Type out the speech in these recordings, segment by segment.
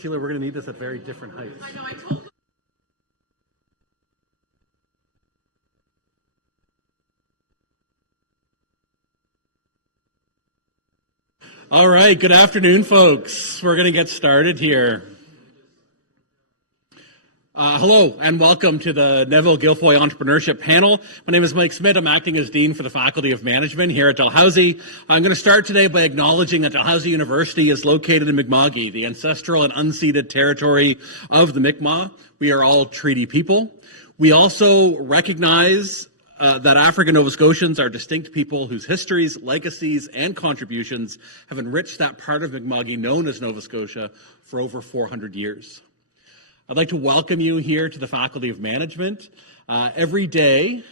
Sheila, we're going to need this at very different heights. I know, I told you. All right, good afternoon, folks. We're going to get started here. Hello and welcome to the Neville Gilfoy Entrepreneurship panel. My name is Mike Smith. I'm acting as Dean for the Faculty of Management here at Dalhousie. I'm going to start today by acknowledging that Dalhousie University is located in Mi'kma'ki, the ancestral and unceded territory of the Mi'kmaq. We are all treaty people. We also recognize that African Nova Scotians are distinct people whose histories, legacies, and contributions have enriched that part of Mi'kma'ki known as Nova Scotia for over 400 years. I'd like to welcome you here to the Faculty of Management. Every day,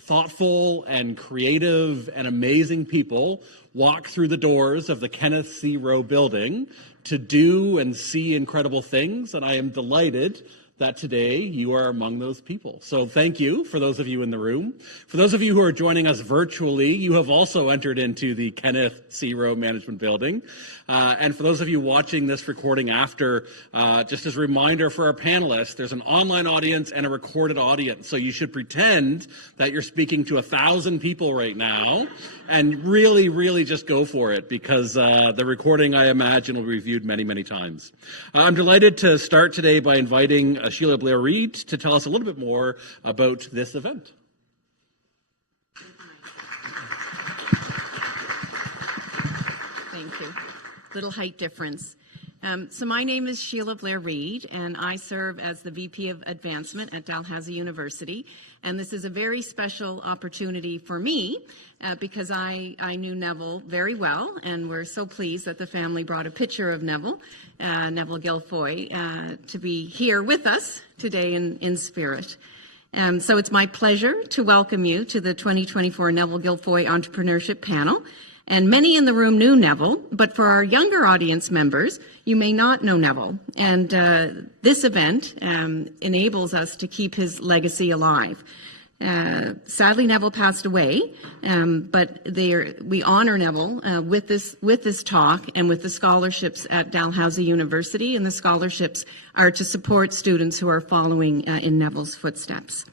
thoughtful and creative and amazing people walk through the doors of the Kenneth C. Rowe building to do and see incredible things, and I am delighted that today you are among those people. So thank you for those of you in the room. For those of you who are joining us virtually, you have also entered into the Kenneth C. Rowe Management Building. And for those of you watching this recording after, just as a reminder for our panelists, there's an online audience and a recorded audience. So you should pretend that you're speaking to 1,000 people right now and really, really just go for it because the recording, I imagine, will be reviewed many, many times. I'm delighted to start today by inviting Sheila Blair-Reid to tell us a little bit more about this event. Thank you. Little height difference. So my name is Sheila Blair-Reid, and I serve as the VP of Advancement at Dalhousie University. And this is a very special opportunity for me because I knew Neville very well, and we're so pleased that the family brought a picture of Neville, Neville Gilfoy, to be here with us today in spirit. So it's my pleasure to welcome you to the 2024 Neville Gilfoy Entrepreneurship Panel. And many in the room knew Neville, but for our younger audience members, you may not know Neville. And this event enables us to keep his legacy alive. Sadly, Neville passed away, but we honor Neville with this talk and with the scholarships at Dalhousie University. And the scholarships are to support students who are following in Neville's footsteps.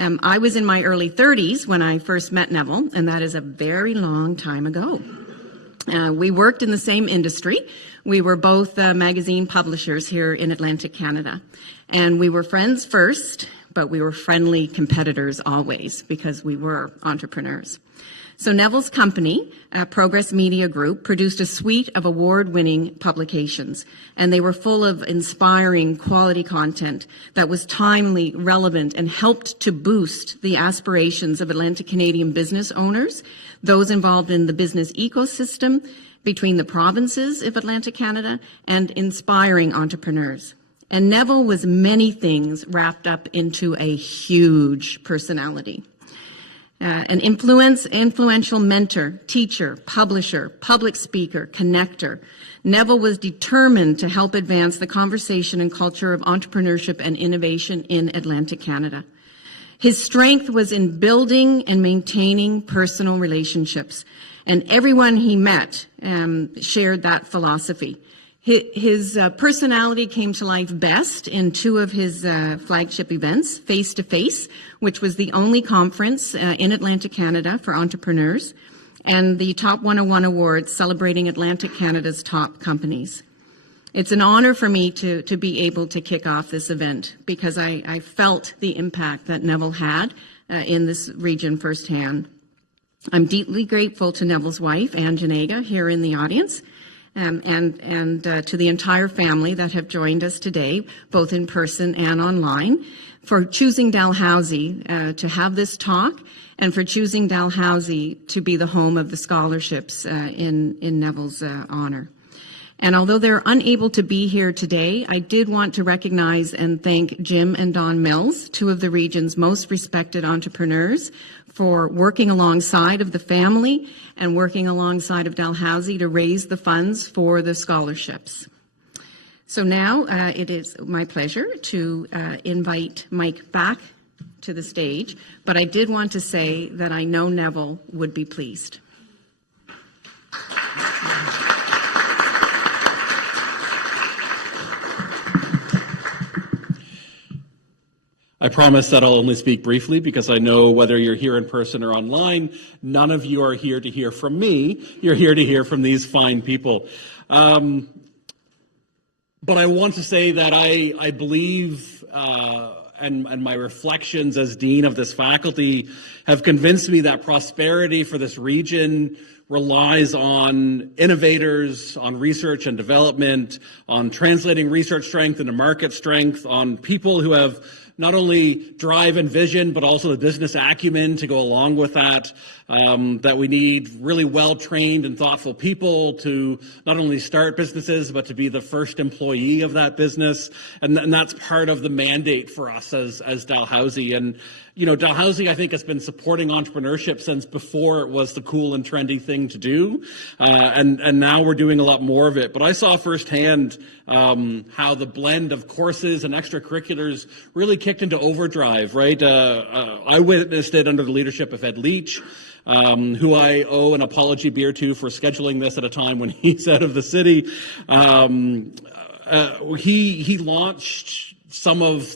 I was in my early 30s when I first met Neville, and that is a very long time ago. We worked in the same industry. We were both magazine publishers here in Atlantic Canada. And we were friends first, but we were friendly competitors always because we were entrepreneurs. So Neville's company, Progress Media Group, produced a suite of award-winning publications, and they were full of inspiring quality content that was timely, relevant, and helped to boost the aspirations of Atlantic Canadian business owners, those involved in the business ecosystem between the provinces of Atlantic Canada, and inspiring entrepreneurs. And Neville was many things wrapped up into a huge personality. An influential mentor, teacher, publisher, public speaker, connector. Neville was determined to help advance the conversation and culture of entrepreneurship and innovation in Atlantic Canada. His strength was in building and maintaining personal relationships, and everyone he met shared that philosophy. His personality came to life best in two of his flagship events, Face to Face, which was the only conference in Atlantic Canada for entrepreneurs, and the Top 101 Awards celebrating Atlantic Canada's top companies. It's an honor for me to be able to kick off this event because I felt the impact that Neville had in this region firsthand. I'm deeply grateful to Neville's wife, Anne Janega, here in the audience, and to the entire family that have joined us today, both in person and online, for choosing Dalhousie to have this talk and for choosing Dalhousie to be the home of the scholarships in Neville's honor. And although they're unable to be here today, I did want to recognize and thank Jim and Don Mills, two of the region's most respected entrepreneurs, for working alongside of the family and working alongside of Dalhousie to raise the funds for the scholarships. So now it is my pleasure to invite Mike back to the stage, but I did want to say that I know Neville would be pleased. I promise that I'll only speak briefly because I know whether you're here in person or online, none of you are here to hear from me. You're here to hear from these fine people. But I want to say that I believe, and my reflections as dean of this faculty have convinced me that prosperity for this region relies on innovators, on research and development, on translating research strength into market strength, on people who have not only drive and vision, but also the business acumen to go along with that, that we need really well-trained and thoughtful people to not only start businesses, but to be the first employee of that business. And that's part of the mandate for us as Dalhousie. And, you know, Dalhousie, I think, has been supporting entrepreneurship since before it was the cool and trendy thing to do. And now we're doing a lot more of it. But I saw firsthand how the blend of courses and extracurriculars really kicked into overdrive, right? I witnessed it under the leadership of Ed Leach, who I owe an apology beer to for scheduling this at a time when he's out of the city. He launched some of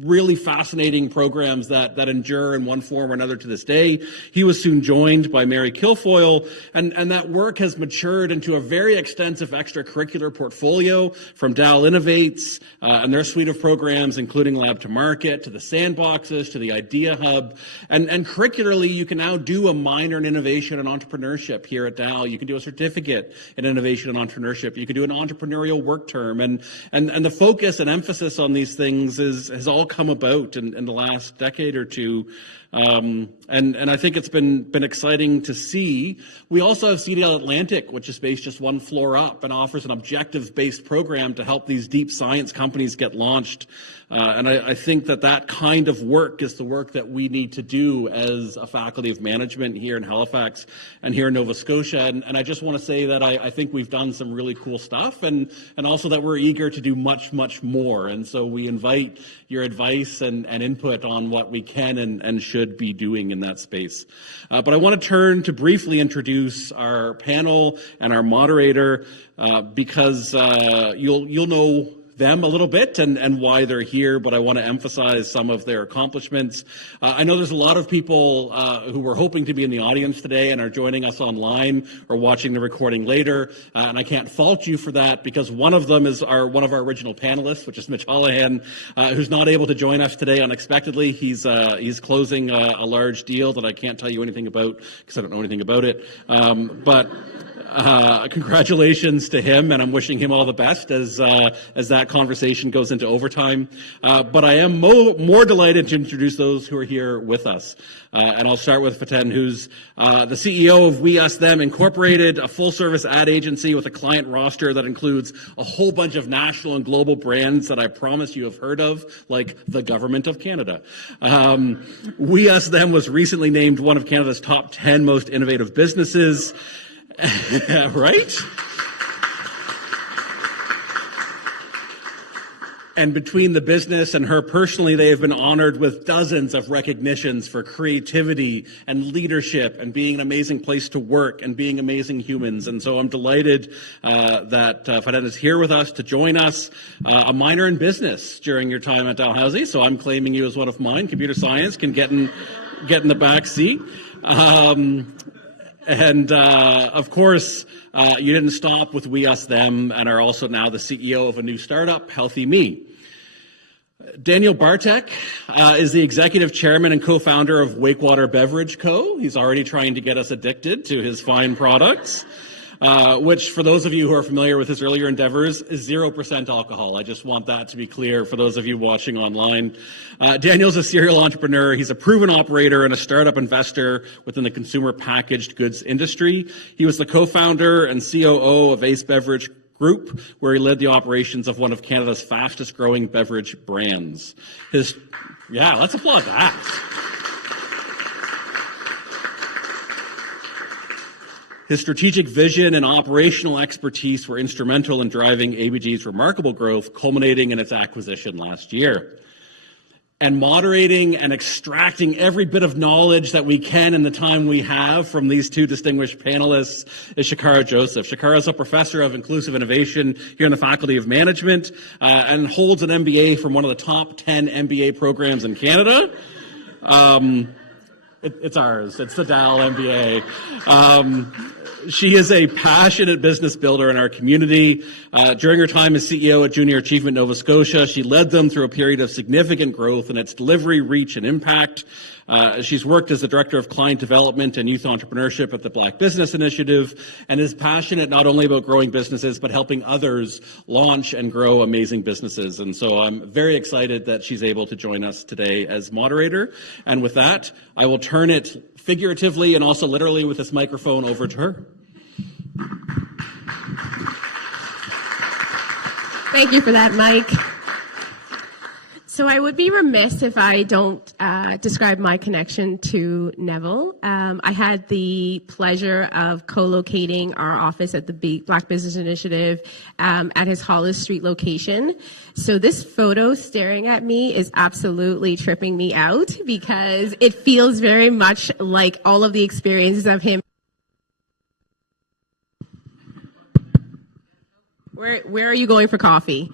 really fascinating programs that endure in one form or another to this day. He was soon joined by Mary Gilfoy, and that work has matured into a very extensive extracurricular portfolio from Dal Innovates and their suite of programs, including Lab to Market, to the Sandboxes, to the Idea Hub. And curricularly, you can now do a minor in innovation and entrepreneurship here at Dal. You can do a certificate in innovation and entrepreneurship. You can do an entrepreneurial work term. And the focus and emphasis on these things has all come about in the last decade or two. And I think it's been exciting to see. We also have CDL Atlantic, which is based just one floor up and offers an objective-based program to help these deep science companies get launched. And I think that kind of work is the work that we need to do as a faculty of management here in Halifax and here in Nova Scotia. And I just want to say that I think we've done some really cool stuff, and also that we're eager to do much, much more. And so we invite your advice and input on what we can and should be doing in that space. But I want to turn to briefly introduce our panel and our moderator because you'll know them a little bit and why they're here, but I want to emphasize some of their accomplishments. I know there's a lot of people who were hoping to be in the audience today and are joining us online or watching the recording later, and I can't fault you for that because one of them is one of our original panelists, which is Mitch Holohan, who's not able to join us today unexpectedly. He's closing a large deal that I can't tell you anything about because I don't know anything about it, but congratulations to him, and I'm wishing him all the best as that conversation goes into overtime. But I am more delighted to introduce those who are here with us. And I'll start with Faten, who's the CEO of WeUsThem Incorporated, a full-service ad agency with a client roster that includes a whole bunch of national and global brands that I promise you have heard of, like the Government of Canada. WeUsThem was recently named one of Canada's top 10 most innovative businesses. Right? And between the business and her personally, they have been honored with dozens of recognitions for creativity and leadership and being an amazing place to work and being amazing humans. And so I'm delighted that Faten is here with us to join us. A minor in business during your time at Dalhousie, so I'm claiming you as one of mine. Computer science can get in the back seat. And of course, you didn't stop with WeUsThem and are also now the CEO of a new startup, Healthy Me. Daniel Bartek is the executive chairman and co-founder of WakeWater Beverage Co. He's already trying to get us addicted to his fine products, which for those of you who are familiar with his earlier endeavors is 0% alcohol. I just want that to be clear for those of you watching online. Daniel's a serial entrepreneur. He's a proven operator and a startup investor within the consumer packaged goods industry. He was the co-founder and COO of Ace Beverage Group, where he led the operations of one of Canada's fastest growing beverage brands. Let's applaud that. His strategic vision and operational expertise were instrumental in driving ABG's remarkable growth, culminating in its acquisition last year. and moderating and extracting every bit of knowledge that we can in the time we have from these two distinguished panelists is Shakara Joseph. Shakara is a professor of inclusive innovation here in the Faculty of Management and holds an MBA from one of the top 10 MBA programs in Canada. It's ours. It's the Dal MBA. She is a passionate business builder in our community. During her time as CEO at Junior Achievement Nova Scotia, she led them through a period of significant growth in its delivery, reach, and impact. She's worked as the Director of Client Development and Youth Entrepreneurship at the Black Business Initiative and is passionate not only about growing businesses, but helping others launch and grow amazing businesses. And so I'm very excited that she's able to join us today as moderator. And with that, I will turn it figuratively and also literally with this microphone over to her. Thank you for that, Mike. So I would be remiss if I don't describe my connection to Neville. I had the pleasure of co-locating our office at the Black Business Initiative at his Hollis Street location. So this photo staring at me is absolutely tripping me out because it feels very much like all of the experiences of him. Where are you going for coffee?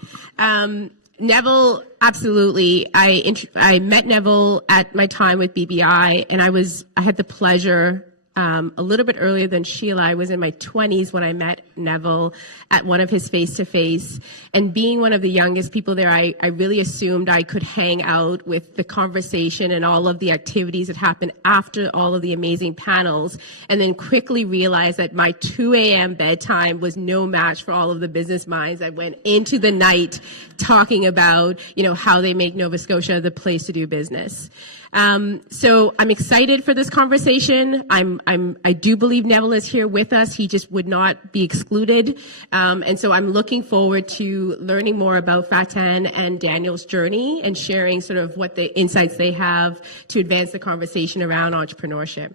Neville, absolutely. I met Neville at my time with BBI, and I had the pleasure a little bit earlier than Sheila. I was in my 20s when I met Neville at one of his face-to-face. And being one of the youngest people there, I really assumed I could hang out with the conversation and all of the activities that happened after all of the amazing panels, and then quickly realized that my 2 a.m. bedtime was no match for all of the business minds that went into the night talking about, how they make Nova Scotia the place to do business. So I'm excited for this conversation. I do believe Neville is here with us. He just would not be excluded. And so I'm looking forward to learning more about Faten and Daniel's journey and sharing sort of what the insights they have to advance the conversation around entrepreneurship.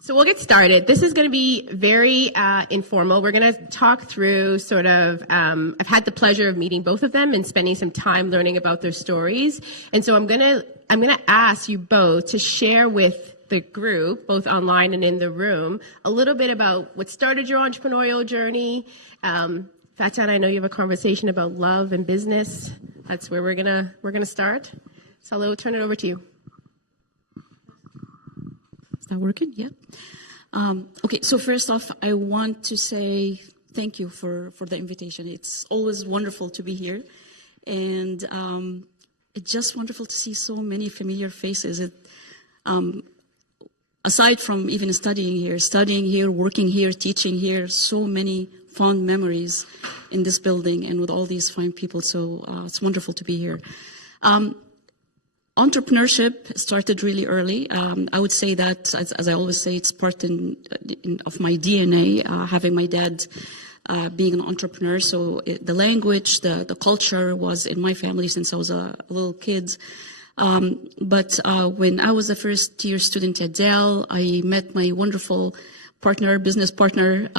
So we'll get started. This is going to be very informal. We're going to talk through sort of, I've had the pleasure of meeting both of them and spending some time learning about their stories. And so I'm going to ask you both to share with the group, both online and in the room, a little bit about what started your entrepreneurial journey. Faten, I know you have a conversation about love and business. That's where we're gonna start. So I'll turn it over to you. Is that working? Yeah. Okay, so first off, I want to say thank you for the invitation. It's always wonderful to be here. And it's just wonderful to see so many familiar faces. Aside from even studying here, working here, teaching here, so many fond memories in this building and with all these fine people. So it's wonderful to be here. Entrepreneurship started really early. I would say that, as I always say, it's part of my DNA, having my dad being an entrepreneur. So the language, the culture was in my family since I was a little kid. But when I was a first-year student at Dell, I met my wonderful partner, business partner,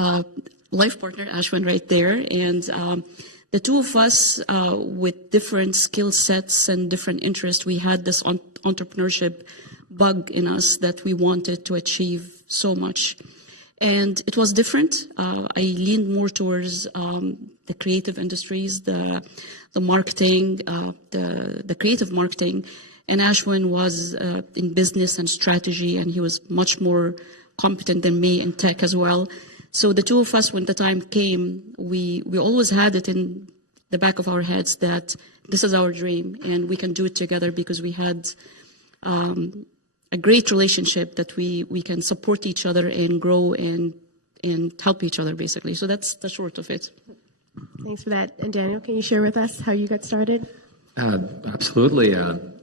life partner, Ashwin, right there. And the two of us, with different skill sets and different interests, we had this entrepreneurship bug in us that we wanted to achieve so much. And it was different. I leaned more towards the creative industries, the marketing, the creative marketing. And Ashwin was in business and strategy, and he was much more competent than me in tech as well. So the two of us, when the time came, we always had it in the back of our heads that this is our dream and we can do it together because we had a great relationship that we can support each other and grow and help each other, basically. So that's the short of it. Thanks for that. And Daniel, can you share with us how you got started? Absolutely.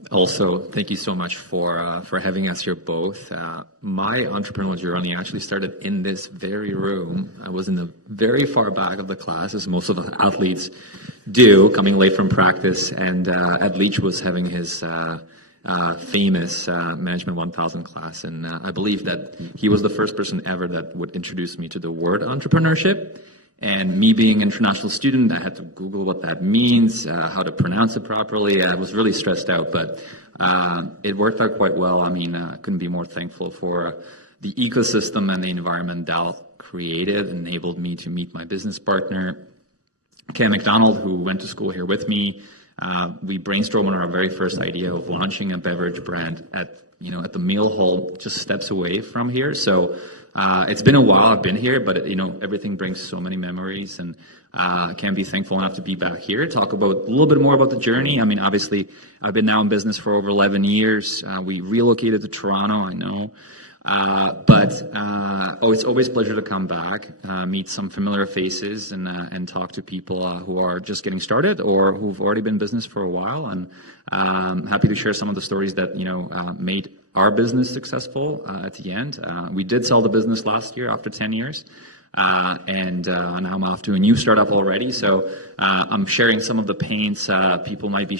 Also, thank you so much for having us here both. My entrepreneurial journey actually started in this very room. I was in the very far back of the class, as most of the athletes do, coming late from practice, and Ed Leach was having his famous Management 1000 class, and I believe that he was the first person ever that would introduce me to the word entrepreneurship. And me being an international student, I had to Google what that means, how to pronounce it properly. I was really stressed out, but it worked out quite well. I mean, I couldn't be more thankful for the ecosystem and the environment Dal created, enabled me to meet my business partner, Ken McDonald, who went to school here with me. We brainstormed on our very first idea of launching a beverage brand at the meal hall just steps away from here. So it's been a while I've been here, but everything brings so many memories, and I can be thankful enough to be back here, talk about a little bit more about the journey. I mean, obviously, I've been now in business for over 11 years. We relocated to Toronto, I know. But it's always a pleasure to come back, meet some familiar faces, and talk to people who are just getting started or who've already been in business for a while. And happy to share some of the stories that made our business successful at the end. We did sell the business last year after 10 years. And now I'm off to a new startup already. So I'm sharing some of the pains people might be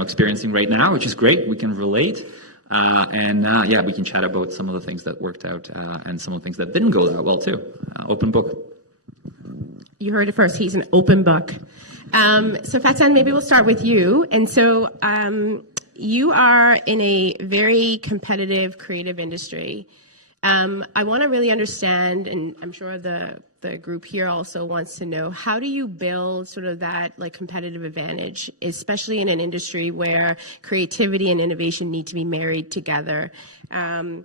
experiencing right now, which is great. We can relate. We can chat about some of the things that worked out and some of the things that didn't go that well too. Open book. You heard it first. He's an open book. So Faten, maybe we'll start with you. And so you are in a very competitive creative industry. I want to really understand, and I'm sure the group here also wants to know, how do you build sort of that competitive advantage, especially in an industry where creativity and innovation need to be married together? And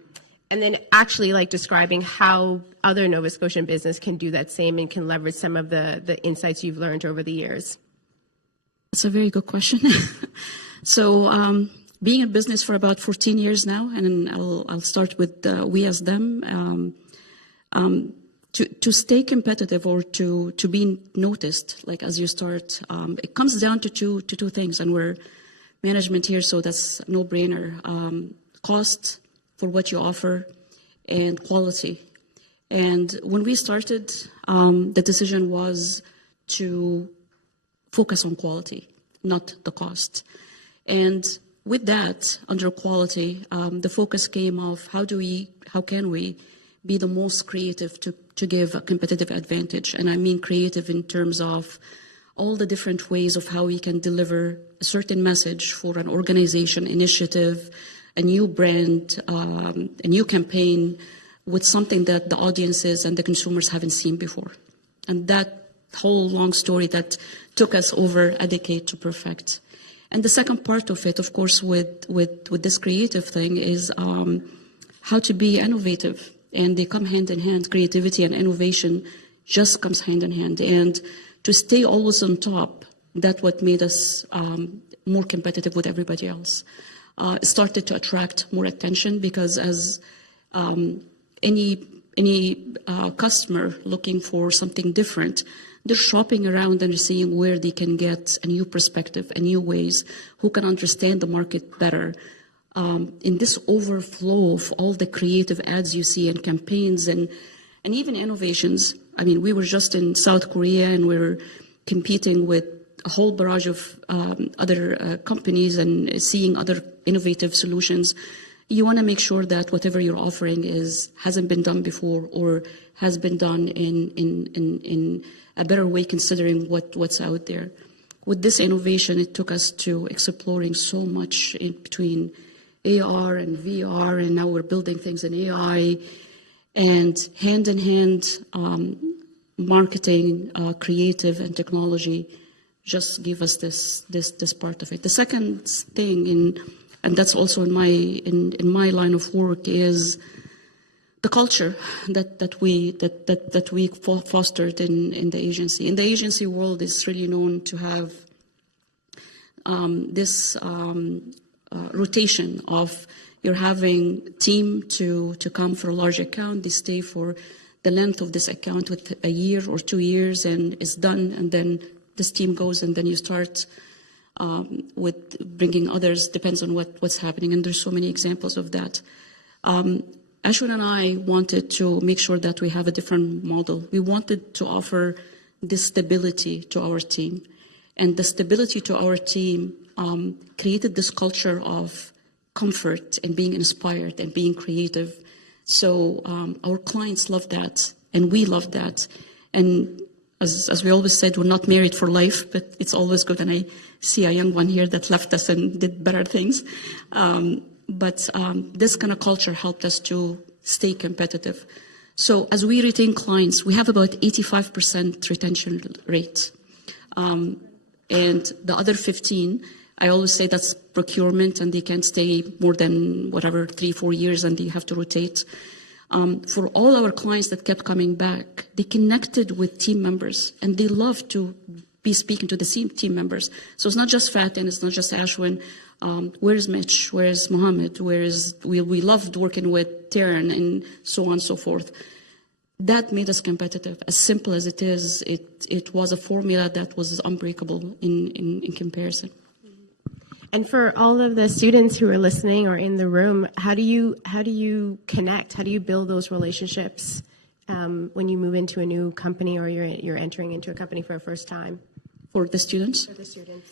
then actually describing how other Nova Scotian business can do that same and can leverage some of the insights you've learned over the years. That's a very good question. So being in business for about 14 years now, and I'll start with WeUsThem. To stay competitive or to be noticed, as you start, it comes down to two things, and we're management here, so that's a no-brainer. Cost for what you offer and quality. And when we started, the decision was to focus on quality, not the cost. And with that, under quality, the focus came of how can we be the most creative to give a competitive advantage. And I mean creative in terms of all the different ways of how we can deliver a certain message for an organization, initiative, a new brand, a new campaign with something that the audiences and the consumers haven't seen before. And that whole long story that took us over a decade to perfect. And the second part of it, of course, with this creative thing is how to be innovative. And they come hand in hand. Creativity and innovation just comes hand in hand. And to stay always on top, that's what made us more competitive with everybody else. It started to attract more attention because as any customer looking for something different, they're shopping around and seeing where they can get a new perspective, a new ways, who can understand the market better. In this overflow of all the creative ads you see and campaigns and even innovations. I mean, we were just in South Korea and we were competing with a whole barrage of other companies and seeing other innovative solutions. You want to make sure that whatever you're offering hasn't been done before or has been done in a better way considering what's out there. With this innovation, it took us to exploring so much in between AR and VR, and now we're building things in AI, and hand in hand, marketing, creative, and technology just give us this part of it. The second thing, and that's also in my line of work, is the culture that we fostered in the agency. In the agency world, is really known to have this rotation of you're having team to come for a large account. They stay for the length of this account with a year or 2 years, and it's done. And then this team goes, and then you start with bringing others. Depends on what's happening, and there's so many examples of that. Ashwin and I wanted to make sure that we have a different model. We wanted to offer this stability to our team, and the stability to our team created this culture of comfort and being inspired and being creative. So our clients love that, and we love that. And as we always said, we're not married for life, but it's always good. And I see a young one here that left us and did better things. But this kind of culture helped us to stay competitive. So as we retain clients, we have about 85% retention rate. And the other 15, I always say that's procurement, and they can't stay more than 3-4 years, and they have to rotate. For all our clients that kept coming back, they connected with team members, and they love to be speaking to the same team members. So it's not just Faten, it's not just Ashwin. Where's Mitch? Where's Mohammed? We loved working with Taryn, and so on and so forth. That made us competitive. As simple as it is, it was a formula that was unbreakable in comparison. And for all of the students who are listening or in the room, how do you connect? How do you build those relationships when you move into a new company or you're entering into a company for a first time? For the students? For the students.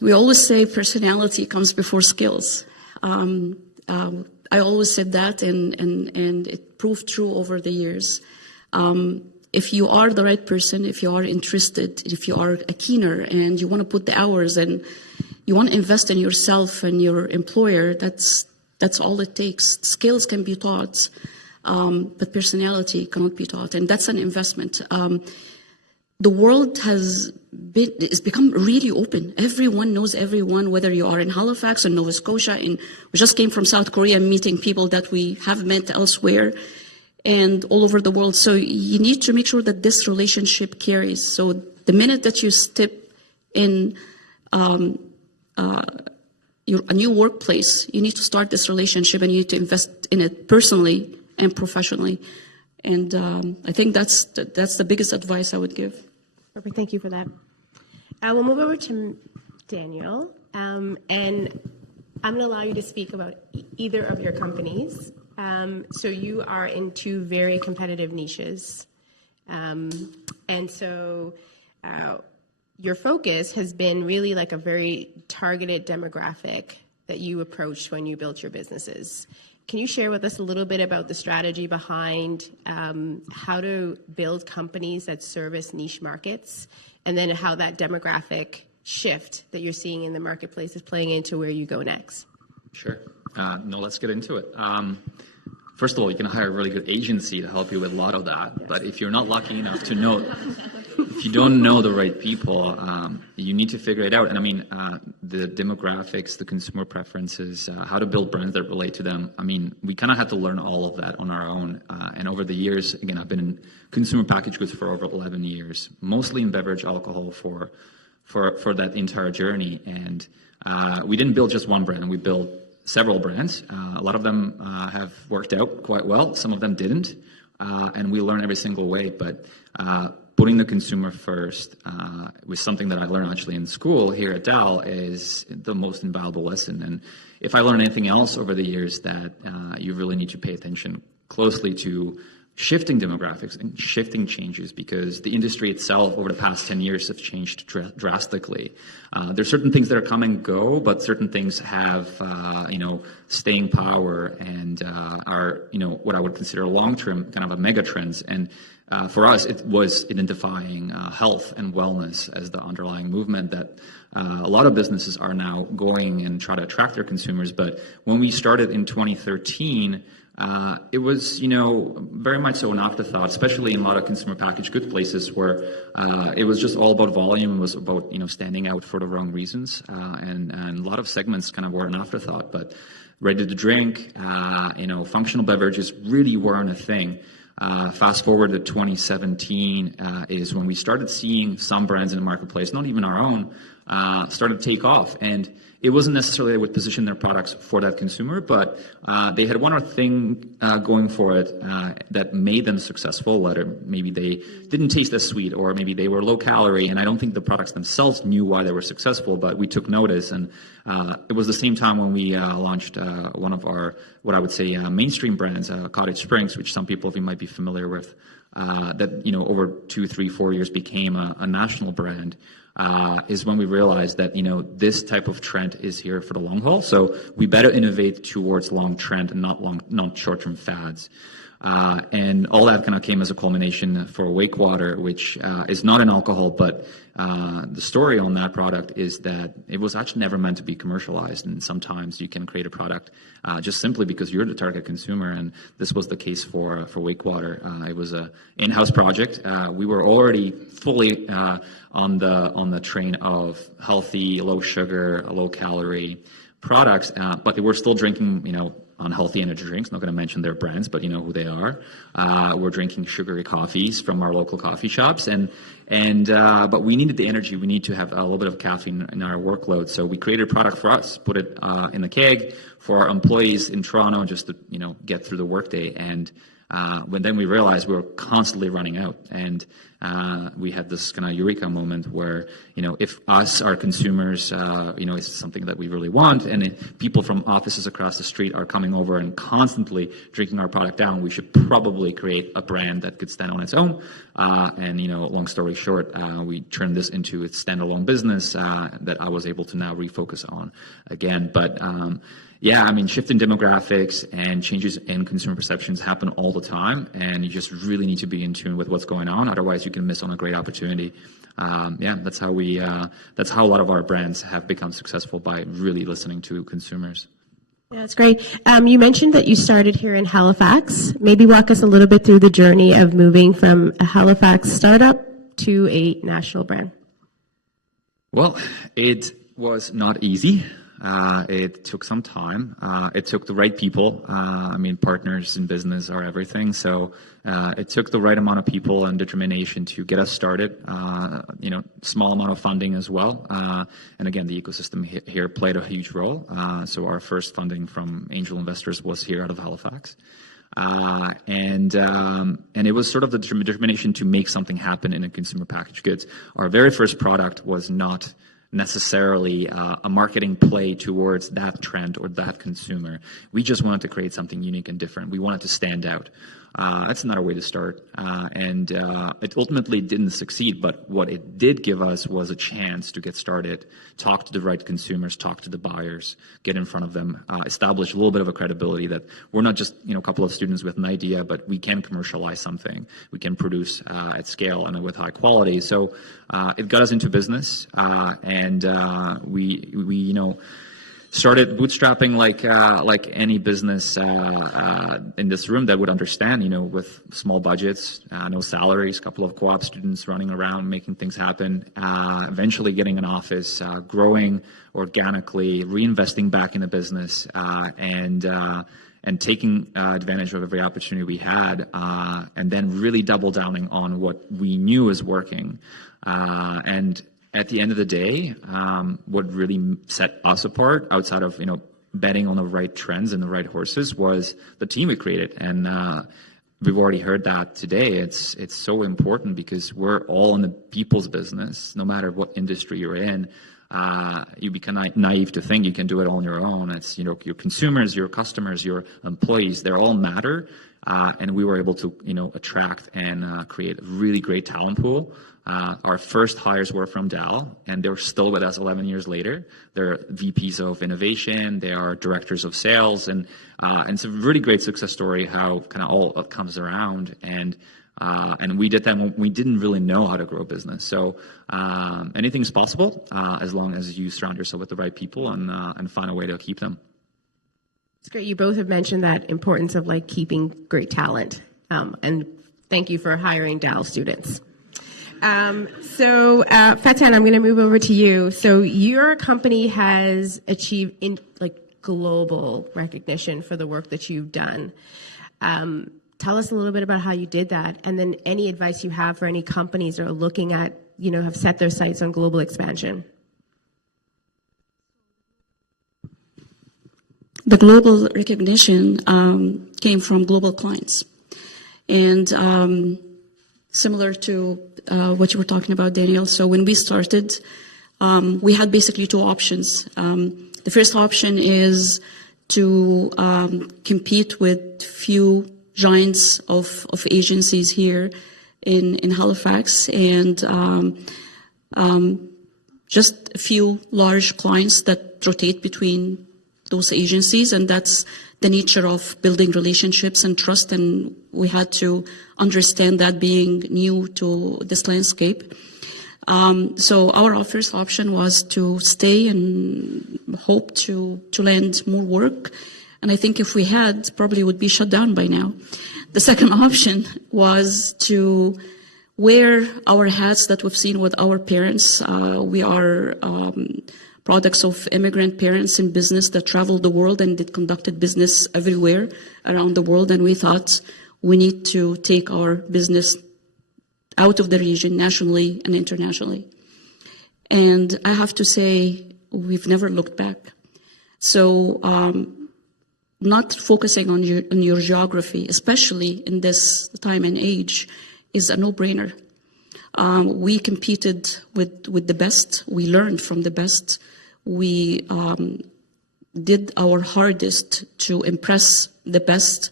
We always say personality comes before skills. I always said that, and it proved true over the years. If you are the right person, if you are interested, if you are a keener and you want to put the hours and you want to invest in yourself and your employer, that's all it takes. Skills can be taught, but personality cannot be taught, and that's an investment. The world has become really open. Everyone knows everyone, whether you are in Halifax or Nova Scotia. And we just came from South Korea meeting people that we have met elsewhere and all over the world. So you need to make sure that this relationship carries. So the minute that you step in a new workplace, you need to start this relationship and you need to invest in it personally and professionally. And I think that's the biggest advice I would give. Perfect. Thank you for that. We'll move over to Daniel, and I'm going to allow you to speak about either of your companies. So you are in two very competitive niches, and so your focus has been really like a very targeted demographic that you approached when you built your businesses. Can you share with us a little bit about the strategy behind how to build companies that service niche markets, and then how that demographic shift that you're seeing in the marketplace is playing into where you go next? Sure. No, let's get into it. First of all, you can hire a really good agency to help you with a lot of that. Yes. But if you're not lucky enough to know, if you don't know the right people, you need to figure it out. And I mean, the demographics, the consumer preferences, how to build brands that relate to them. I mean, we kind of had to learn all of that on our own. And over the years, again, I've been in consumer packaged goods for over 11 years, mostly in beverage alcohol for that entire journey. And we didn't build just one brand. We built several brands. A lot of them have worked out quite well. Some of them didn't. And we learn every single way. But putting the consumer first was something that I learned actually in school here at Dal is the most invaluable lesson. And if I learned anything else over the years, that you really need to pay attention closely to shifting demographics and shifting changes, because the industry itself over the past 10 years have changed drastically. There's certain things that are come and go, but certain things have, staying power and are, what I would consider long-term kind of a mega trends. And for us, it was identifying health and wellness as the underlying movement that a lot of businesses are now going and try to attract their consumers. But when we started in 2013, it was, very much so an afterthought, especially in a lot of consumer packaged goods places where it was just all about volume. It was about, standing out for the wrong reasons. And a lot of segments kind of were an afterthought. But ready to drink, functional beverages really weren't a thing. Fast forward to 2017 is when we started seeing some brands in the marketplace, not even our own, started to take off. And it wasn't necessarily they would position their products for that consumer, but they had one other thing going for it that made them successful, whether maybe they didn't taste as sweet or maybe they were low calorie. And I don't think the products themselves knew why they were successful, but we took notice. And it was the same time when we launched one of our, what I would say, mainstream brands, Cottage Springs, which some people of you might be familiar with, that, over 2, 3, 4 years became a national brand. Is when we realized that, this type of trend is here for the long haul. So we better innovate towards long trend and not short-term fads. And all that kind of came as a culmination for WakeWater, which is not an alcohol, but the story on that product is that it was actually never meant to be commercialized. And sometimes you can create a product just simply because you're the target consumer. And this was the case for WakeWater. It was an in-house project. We were already fully on the train of healthy, low sugar, low calorie products, but they were still drinking, unhealthy energy drinks. Not going to mention their brands, but you know who they are. We're drinking sugary coffees from our local coffee shops, but we needed the energy. We need to have a little bit of caffeine in our workload. So we created a product for us, put it in the keg for our employees in Toronto, just to get through the workday. And then we realized we were constantly running out, and we had this kind of eureka moment where, if us, our consumers, is something that we really want, and if people from offices across the street are coming over and constantly drinking our product down, we should probably create a brand that could stand on its own. Long story short, we turned this into its standalone business that I was able to now refocus on again. But shift in demographics and changes in consumer perceptions happen all the time, and you just really need to be in tune with what's going on. Otherwise, you can miss on a great opportunity. That's how a lot of our brands have become successful, by really listening to consumers. Yeah, that's great. You mentioned that you started here in Halifax. Maybe walk us a little bit through the journey of moving from a Halifax startup to a national brand. Well, it was not easy. It took some time. It took the right people. Partners in business are everything. So it took the right amount of people and determination to get us started. Small amount of funding as well. And again, the ecosystem here played a huge role. So our first funding from angel investors was here out of Halifax. And it was sort of the determination to make something happen in a consumer packaged goods. Our very first product was not necessarily a marketing play towards that trend or that consumer. We just wanted to create something unique and different. We wanted to stand out. That's not a way to start. And it ultimately didn't succeed, but what it did give us was a chance to get started, talk to the right consumers, talk to the buyers, get in front of them, establish a little bit of a credibility that we're not just a couple of students with an idea, but we can commercialize something. We can produce at scale and with high quality. So it got us into business, and we started bootstrapping like any business in this room that would understand, with small budgets, no salaries, a couple of co-op students running around making things happen, eventually getting an office, growing organically, reinvesting back in the business, and taking advantage of every opportunity we had, and then really double downing on what we knew was working. And at the end of the day, what really set us apart, outside of betting on the right trends and the right horses, was the team we created. And we've already heard that today. It's so important because we're all in the people's business. No matter what industry you're in, you become naive to think you can do it all on your own. It's your consumers, your customers, your employees. They all matter. And we were able to attract and create a really great talent pool. Our first hires were from Dal, and they're still with us 11 years later. They're VPs of innovation. They are directors of sales, and it's a really great success story how kind of all comes around. And we did that when we didn't really know how to grow a business. So anything's possible as long as you surround yourself with the right people and find a way to keep them. It's great. You both have mentioned that importance of keeping great talent, and thank you for hiring Dal students. Faten, I'm going to move over to you. So your company has achieved global recognition for the work that you've done. Tell us a little bit about how you did that, and then any advice you have for any companies that are looking at, have set their sights on global expansion. The global recognition came from global clients. And similar to what you were talking about, Daniel, so when we started, we had basically two options. The first option is to compete with few giants of agencies here in Halifax, and just a few large clients that rotate between those agencies, and that's the nature of building relationships and trust, and we had to understand that being new to this landscape. So our first option was to stay and hope to land more work. And I think if we had, probably would be shut down by now. The second option was to wear our hats that we've seen with our parents. We are products of immigrant parents in business that traveled the world and that conducted business everywhere around the world. And we thought we need to take our business out of the region, nationally and internationally. And I have to say, we've never looked back. So not focusing on your geography, especially in this time and age, is a no-brainer. We competed with the best. We learned from the best. We did our hardest to impress the best.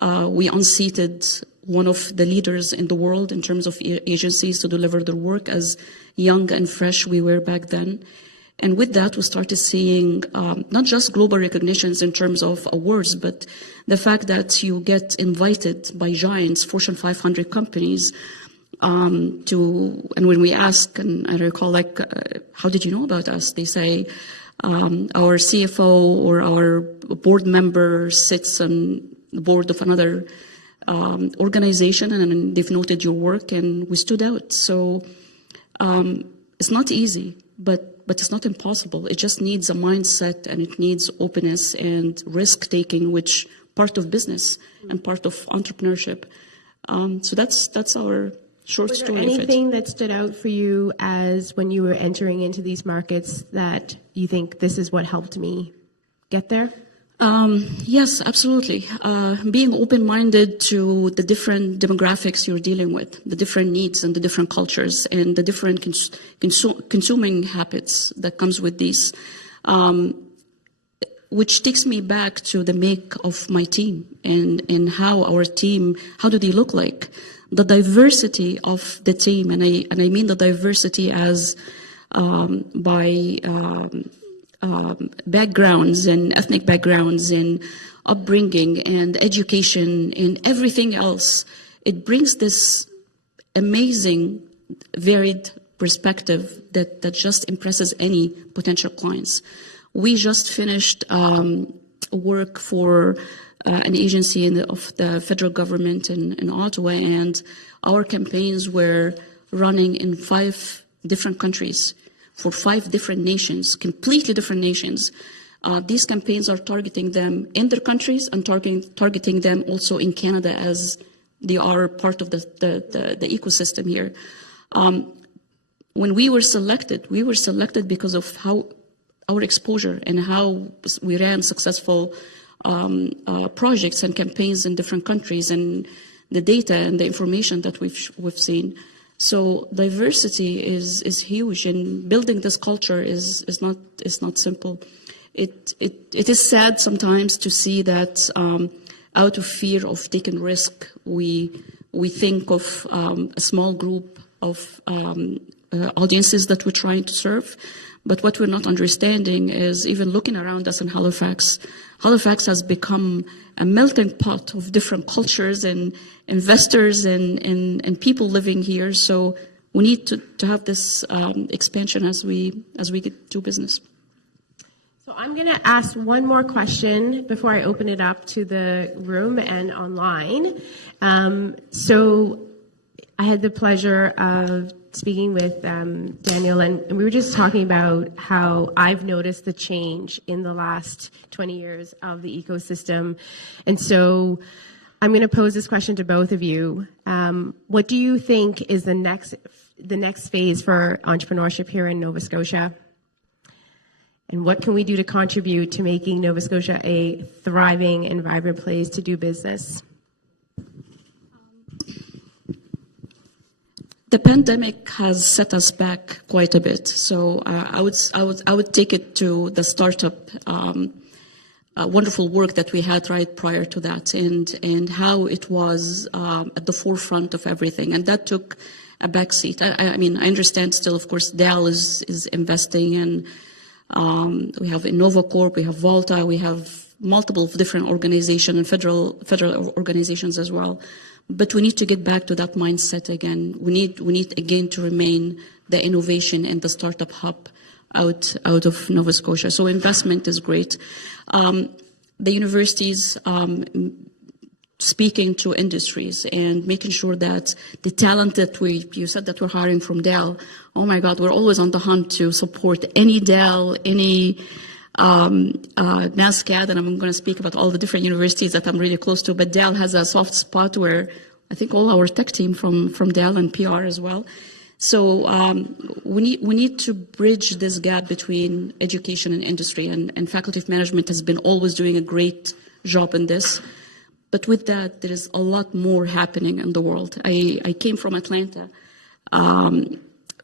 We unseated one of the leaders in the world in terms of agencies to deliver their work, as young and fresh we were back then. And with that, we started seeing not just global recognitions in terms of awards, but the fact that you get invited by giants, Fortune 500 companies, and when we ask, and I recall, how did you know about us? They say, our CFO or our board member sits on the board of another organization, and they've noted your work, and we stood out. So it's not easy, but it's not impossible. It just needs a mindset, and it needs openness and risk-taking, which part of business and part of entrepreneurship. So that's our short story. Was there anything that stood out for you as when you were entering into these markets that you think this is what helped me get there? Yes, absolutely. Being open-minded to the different demographics you're dealing with, the different needs and the different cultures and the different consuming habits that comes with these, which takes me back to the make of my team and how our team, how do they look like? The diversity of the team, and I mean the diversity as by backgrounds and ethnic backgrounds and upbringing and education and everything else. It brings this amazing, varied perspective that just impresses any potential clients. We just finished work for an agency of the federal government in Ottawa, and our campaigns were running in 5 different countries, for 5 different nations, completely different nations. These campaigns are targeting them in their countries and targeting them also in Canada, as they are part of the ecosystem here. When we were selected because of how our exposure and how we ran successful projects and campaigns in different countries, and the data and the information that we've seen. So diversity is huge, and building this culture is not simple. It is sad sometimes to see that out of fear of taking risk, we think of a small group of audiences that we're trying to serve. But what we're not understanding is, even looking around us in Halifax has become a melting pot of different cultures and investors and people living here. So we need to have this expansion as we do business. So I'm going to ask one more question before I open it up to the room and online. So I had the pleasure of speaking with Daniel, and we were just talking about how I've noticed the change in the last 20 years of the ecosystem. And so I'm going to pose this question to both of you. What do you think is the next phase for entrepreneurship here in Nova Scotia? And what can we do to contribute to making Nova Scotia a thriving and vibrant place to do business? The pandemic has set us back quite a bit. So I would take it to the startup wonderful work that we had right prior to that, and how it was at the forefront of everything, and that took a backseat. I mean, I understand still, of course, Dell is investing, and we have InnovaCorp, we have Volta, we have multiple different organizations and federal organizations as well. But we need to get back to that mindset again. We need again to remain the innovation and the startup hub out of Nova Scotia. So investment is great. The universities speaking to industries and making sure that the talent that you said that we're hiring from Dell, oh my God, we're always on the hunt to support any Dell, any NASCAD, and I'm going to speak about all the different universities that I'm really close to, but Dell has a soft spot where I think all our tech team from Dell and PR as well. So we need to bridge this gap between education and industry, and Faculty of Management has been always doing a great job in this. But with that, there is a lot more happening in the world. I came from Atlanta,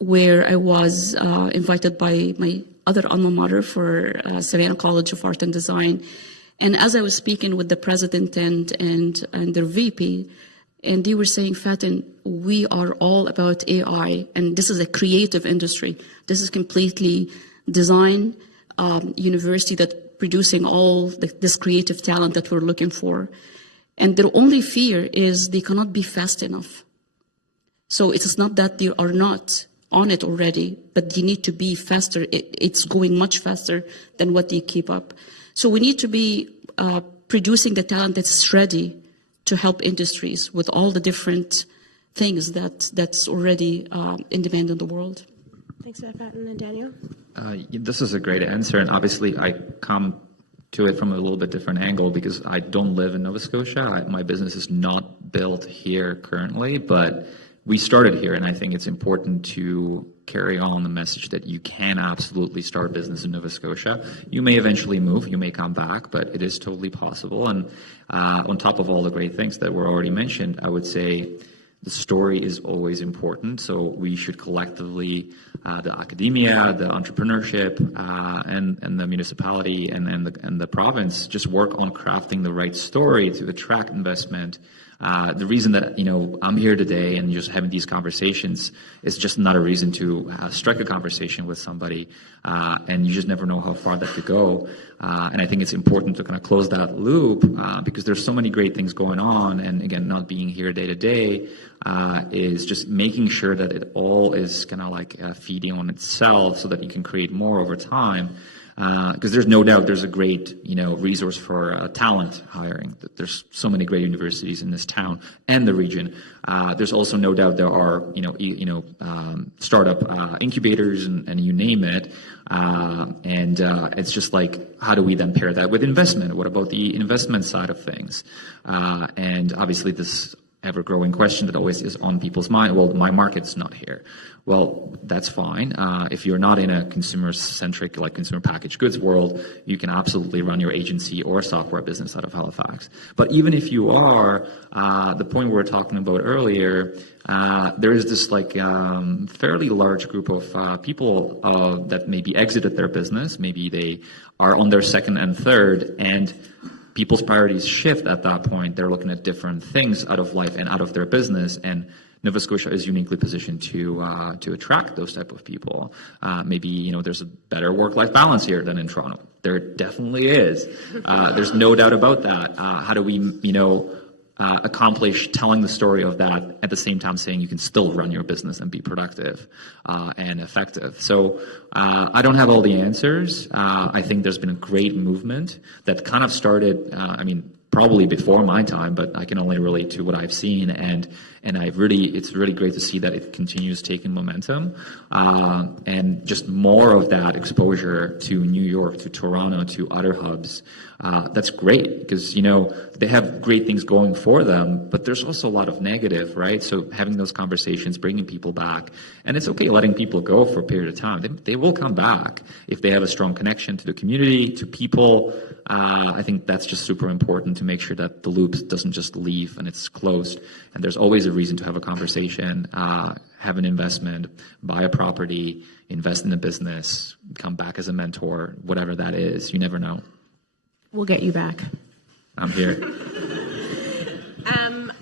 where I was invited by my other alma mater for Savannah College of Art and Design. And as I was speaking with the president and their VP, and they were saying, Faten, we are all about AI, and this is a creative industry. This is completely design university that producing all this creative talent that we're looking for. And their only fear is they cannot be fast enough. So it's not that they are not on it already, but they need to be faster. It's going much faster than what they keep up. So we need to be producing the talent that's ready to help industries with all the different things that's already in demand in the world. Thanks for that, Faten. And Daniel? This is a great answer, and obviously I come to it from a little bit different angle because I don't live in Nova Scotia. My business is not built here currently, but we started here, and I think it's important to carry on the message that you can absolutely start a business in Nova Scotia. You may eventually move, you may come back, but it is totally possible. And on top of all the great things that were already mentioned, I would say the story is always important. So we should collectively, the academia, the entrepreneurship, and the municipality and the province just work on crafting the right story to attract investment. The reason that I'm here today and just having these conversations is just not a reason to strike a conversation with somebody, and you just never know how far that could go. And I think it's important to kind of close that loop because there's so many great things going on. And again, not being here day to day is just making sure that it all is kind of like feeding on itself so that you can create more over time. Because there's no doubt there's a great, resource for talent hiring. There's so many great universities in this town and the region. There's also no doubt there are, startup incubators and you name it. And it's just like, how do we then pair that with investment? What about the investment side of things? And obviously this ever-growing question that always is on people's mind. Well, my market's not here. Well, that's fine. If you're not in a consumer-centric, like consumer packaged goods world, you can absolutely run your agency or software business out of Halifax. But even if you are, the point we were talking about earlier, there is this fairly large group of people that maybe exited their business. Maybe they are on their second and third, and people's priorities shift at that point. They're looking at different things out of life and out of their business, and Nova Scotia is uniquely positioned to attract those type of people. Maybe there's a better work-life balance here than in Toronto. There definitely is. There's no doubt about that. How do we accomplish telling the story of that at the same time saying you can still run your business and be productive and effective? So I don't have all the answers. I think there's been a great movement that kind of started, probably before my time, but I can only relate to what I've seen, and it's really great to see that it continues taking momentum, and just more of that exposure to New York, to Toronto, to other hubs. That's great because they have great things going for them, but there's also a lot of negative, right? So having those conversations, bringing people back, and it's okay letting people go for a period of time. They will come back if they have a strong connection to the community, to people. I think that's just super important to make sure that the loop doesn't just leave and it's closed. And there's always a reason to have a conversation, have an investment, buy a property, invest in a business, come back as a mentor, whatever that is. You never know. We'll get you back. I'm here.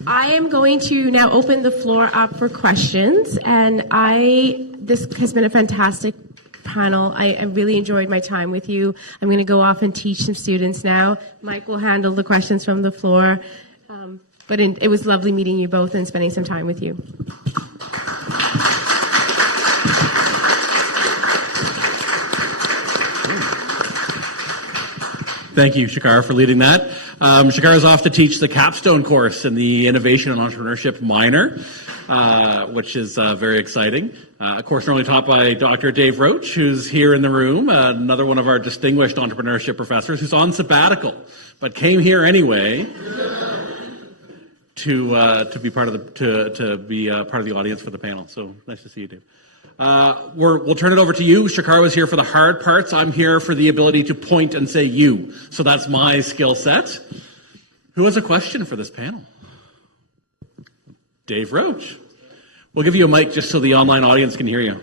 I am going to now open the floor up for questions, and this has been a fantastic panel. I really enjoyed my time with you. I'm going to go off and teach some students now. Mike will handle the questions from the floor. But it was lovely meeting you both and spending some time with you. Thank you, Shakara, for leading that. Shakara is off to teach the capstone course in the Innovation and Entrepreneurship minor, which is very exciting. A course normally taught by Dr. Dave Roach, who's here in the room, another one of our distinguished entrepreneurship professors who's on sabbatical, but came here anyway to be part of the audience for the panel. So nice to see you, Dave. We'll turn it over to you. Shakara was here for the hard parts. I'm here for the ability to point and say you. So that's my skill set. Who has a question for this panel? Dave Roach. We'll give you a mic just so the online audience can hear you.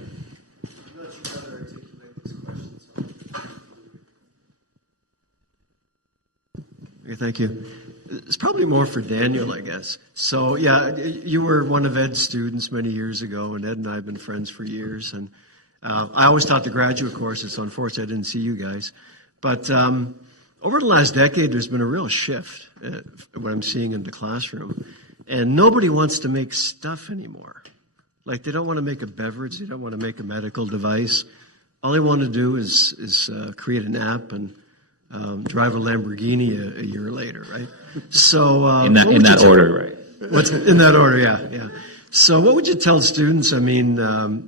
Okay, thank you. It's probably more for Daniel, I guess. So, yeah, you were one of Ed's students many years ago, and Ed and I have been friends for years. And I always taught the graduate courses, so unfortunately I didn't see you guys. But over the last decade, there's been a real shift, what I'm seeing in the classroom. And nobody wants to make stuff anymore. Like, they don't want to make a beverage. They don't want to make a medical device. All they want to do is create an app and drive a Lamborghini a year later, right? So in that order, right? What's in that order? Yeah. So what would you tell students? I mean,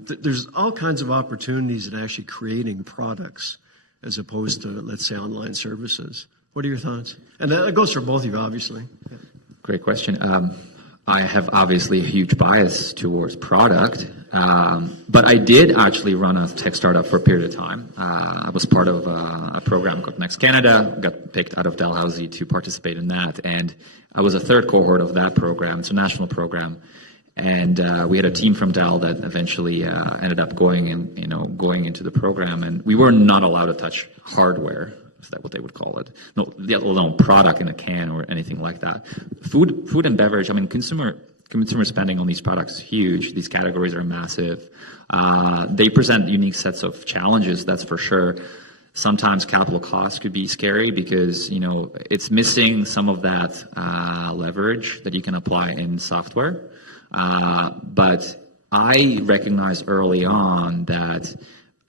there's all kinds of opportunities in actually creating products as opposed to, let's say, online services. What are your thoughts? And that goes for both of you, obviously. Yeah. Great question. I have obviously a huge bias towards product, but I did actually run a tech startup for a period of time. I was part of a program called Next Canada, got picked out of Dalhousie to participate in that, and I was a third cohort of that program. It's a national program, and we had a team from Dal that eventually ended up going into the program, and we were not allowed to touch hardware. Is that what they would call it? No, let alone product in a can or anything like that. Food and beverage. I mean, consumer spending on these products is huge. These categories are massive. They present unique sets of challenges. That's for sure. Sometimes capital costs could be scary because it's missing some of that leverage that you can apply in software. But I recognized early on that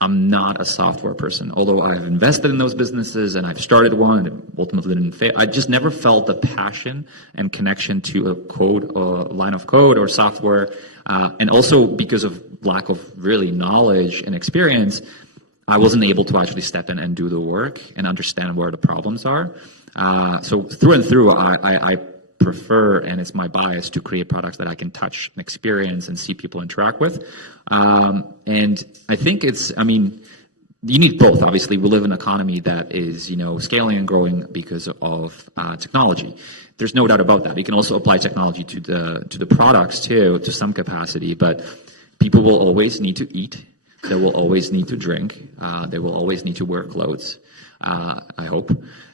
I'm not a software person, although I've invested in those businesses and I've started one and it ultimately didn't fail. I just never felt the passion and connection to a line of code or software. And also because of lack of really knowledge and experience, I wasn't able to actually step in and do the work and understand where the problems are. So through and through, I prefer, and it's my bias, to create products that I can touch and experience and see people interact with. And I think you need both. Obviously, we live in an economy that is, scaling and growing because of technology. There's no doubt about that. You can also apply technology to the products too, to some capacity, but people will always need to eat. They will always need to drink. They will always need to wear clothes, I hope.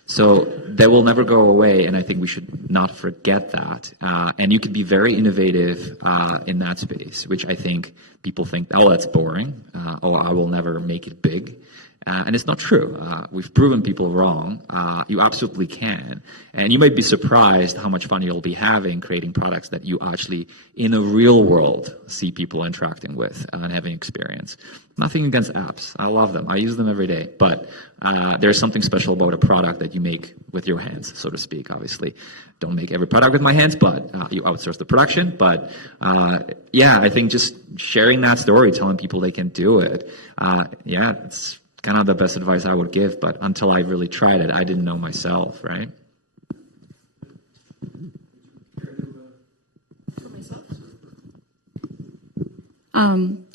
So that will never go away, and I think we should not forget that. And you can be very innovative in that space, which I think people think, oh, that's boring. Oh, I will never make it big. And it's not true. We've proven people wrong. You absolutely can. And you might be surprised how much fun you'll be having creating products that you actually, in the real world, see people interacting with and having experience. Nothing against apps. I love them. I use them every day. But there's something special about a product that you make with your hands, so to speak. Obviously, don't make every product with my hands, but you outsource the production. But I think just sharing that story, telling people they can do it, it's kind of the best advice I would give, but until I really tried it, I didn't know myself, right?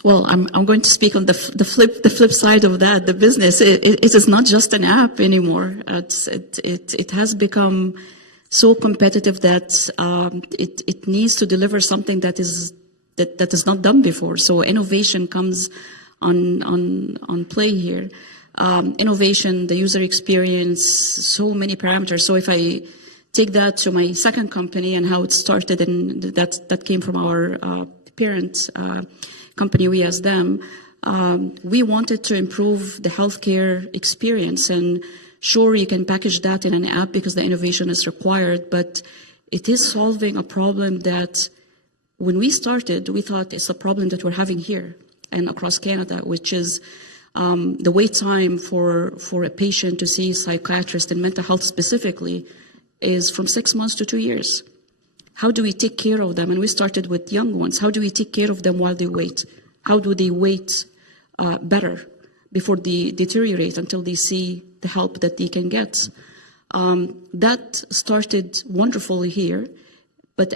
Well, I'm going to speak on the flip side of that. The business it is not just an app anymore. It has become so competitive that it needs to deliver something that is not done before. So innovation comes on play here. Innovation, the user experience, so many parameters. So if I take that to my second company and how it started, and that came from our parent company, WeUsThem. we wanted to improve the healthcare experience. And sure, you can package that in an app because the innovation is required, but it is solving a problem that when we started, we thought it's a problem that we're having here and across Canada, which is the wait time for a patient to see a psychiatrist in mental health specifically is from 6 months to 2 years. How do we take care of them? And we started with young ones. How do we take care of them while they wait? How do they wait better before they deteriorate until they see the help that they can get? That started wonderfully here. But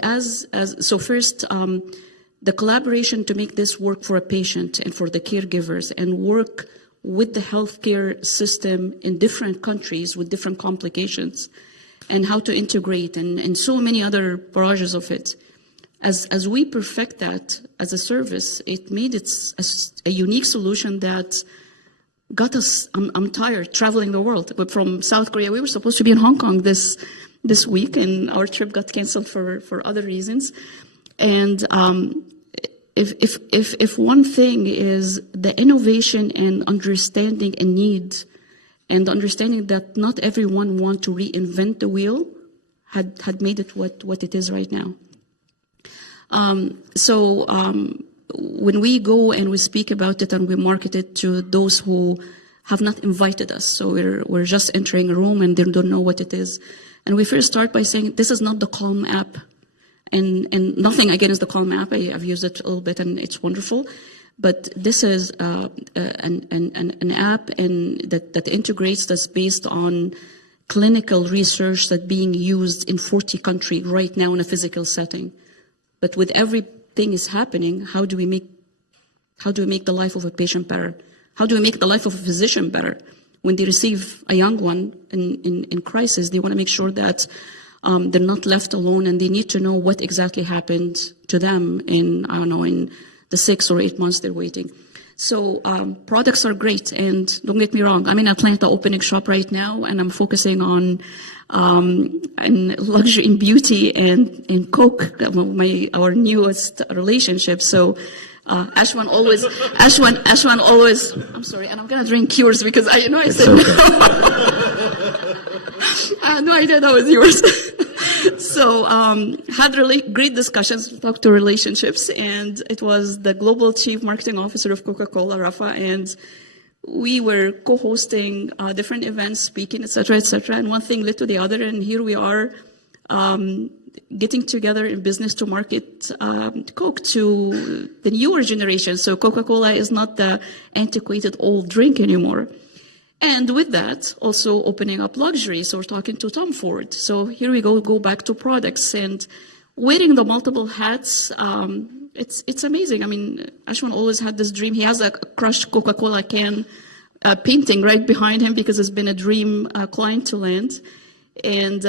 so first, the collaboration to make this work for a patient and for the caregivers and work with the healthcare system in different countries with different complications and how to integrate and so many other barrages of it. As we perfect that as a service, it made it a unique solution that got us, I'm tired traveling the world. But from South Korea, we were supposed to be in Hong Kong this week, and our trip got canceled for other reasons. And if one thing is the innovation and understanding a need, and understanding that not everyone wants to reinvent the wheel, had made it what it is right now. When we go and we speak about it and we market it to those who have not invited us, so we're just entering a room and they don't know what it is, and we first start by saying this is not the Calm app, and nothing against the Calm app. I've used it a little bit and it's wonderful, but this is an app that integrates, that's based on clinical research that's being used in 40 countries right now in a physical setting. But with everything is happening, how do we make the life of a patient better? How do we make the life of a physician better? When they receive a young one in crisis, they want to make sure that they're not left alone, and they need to know what exactly happened to them in the 6 or 8 months they're waiting. So products are great, and don't get me wrong, I'm in Atlanta opening shop right now, and I'm focusing on luxury and beauty and Coke, our newest relationship. So Ashwan always, I'm sorry, and I'm gonna drink yours because I said no. I had no idea that was yours. So had really great discussions, talked to relationships, and it was the global chief marketing officer of Coca-Cola, Rafa, and we were co-hosting different events, speaking, et cetera, and one thing led to the other, and here we are getting together in business to market Coke to the newer generation. So Coca-Cola is not the antiquated old drink anymore. And with that, also opening up luxury. So we're talking to Tom Ford. So here we go back to products and wearing the multiple hats. It's amazing. I mean, Ashwan always had this dream. He has a crushed Coca-Cola can painting right behind him because it's been a dream client to land. And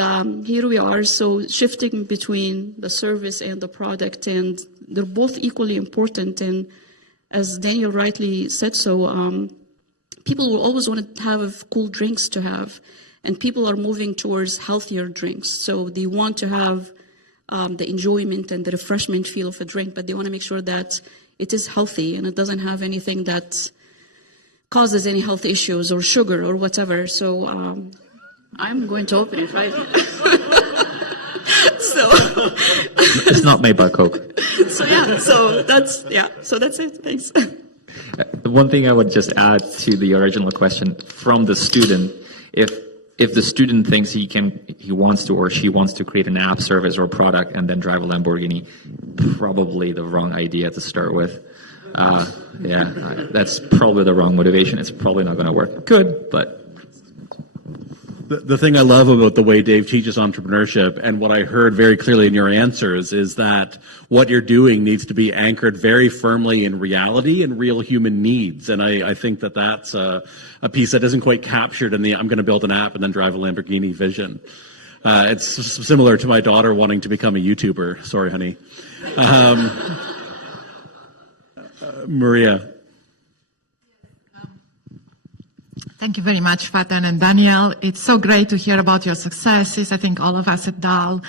here we are, so shifting between the service and the product, and they're both equally important. And as Daniel rightly said so, people will always want to have cool drinks to have, and people are moving towards healthier drinks. So they want to have the enjoyment and the refreshment feel of a drink, but they want to make sure that it is healthy and it doesn't have anything that causes any health issues or sugar or whatever. So I'm going to open it right. It's not made by Coke. So that's it. Thanks. One thing I would just add to the original question from the student, if the student thinks he wants to or she wants to create an app, service, or product and then drive a Lamborghini, probably the wrong idea to start with. That's probably the wrong motivation. It's probably not going to work. Good, but. The thing I love about the way Dave teaches entrepreneurship, and what I heard very clearly in your answers, is that what you're doing needs to be anchored very firmly in reality and real human needs. And I think that that's a piece that isn't quite captured in the I'm going to build an app and then drive a Lamborghini vision. It's similar to my daughter wanting to become a YouTuber. Sorry, honey. Maria. Thank you very much, Faten and Daniel. It's so great to hear about your successes. I think all of us at DAL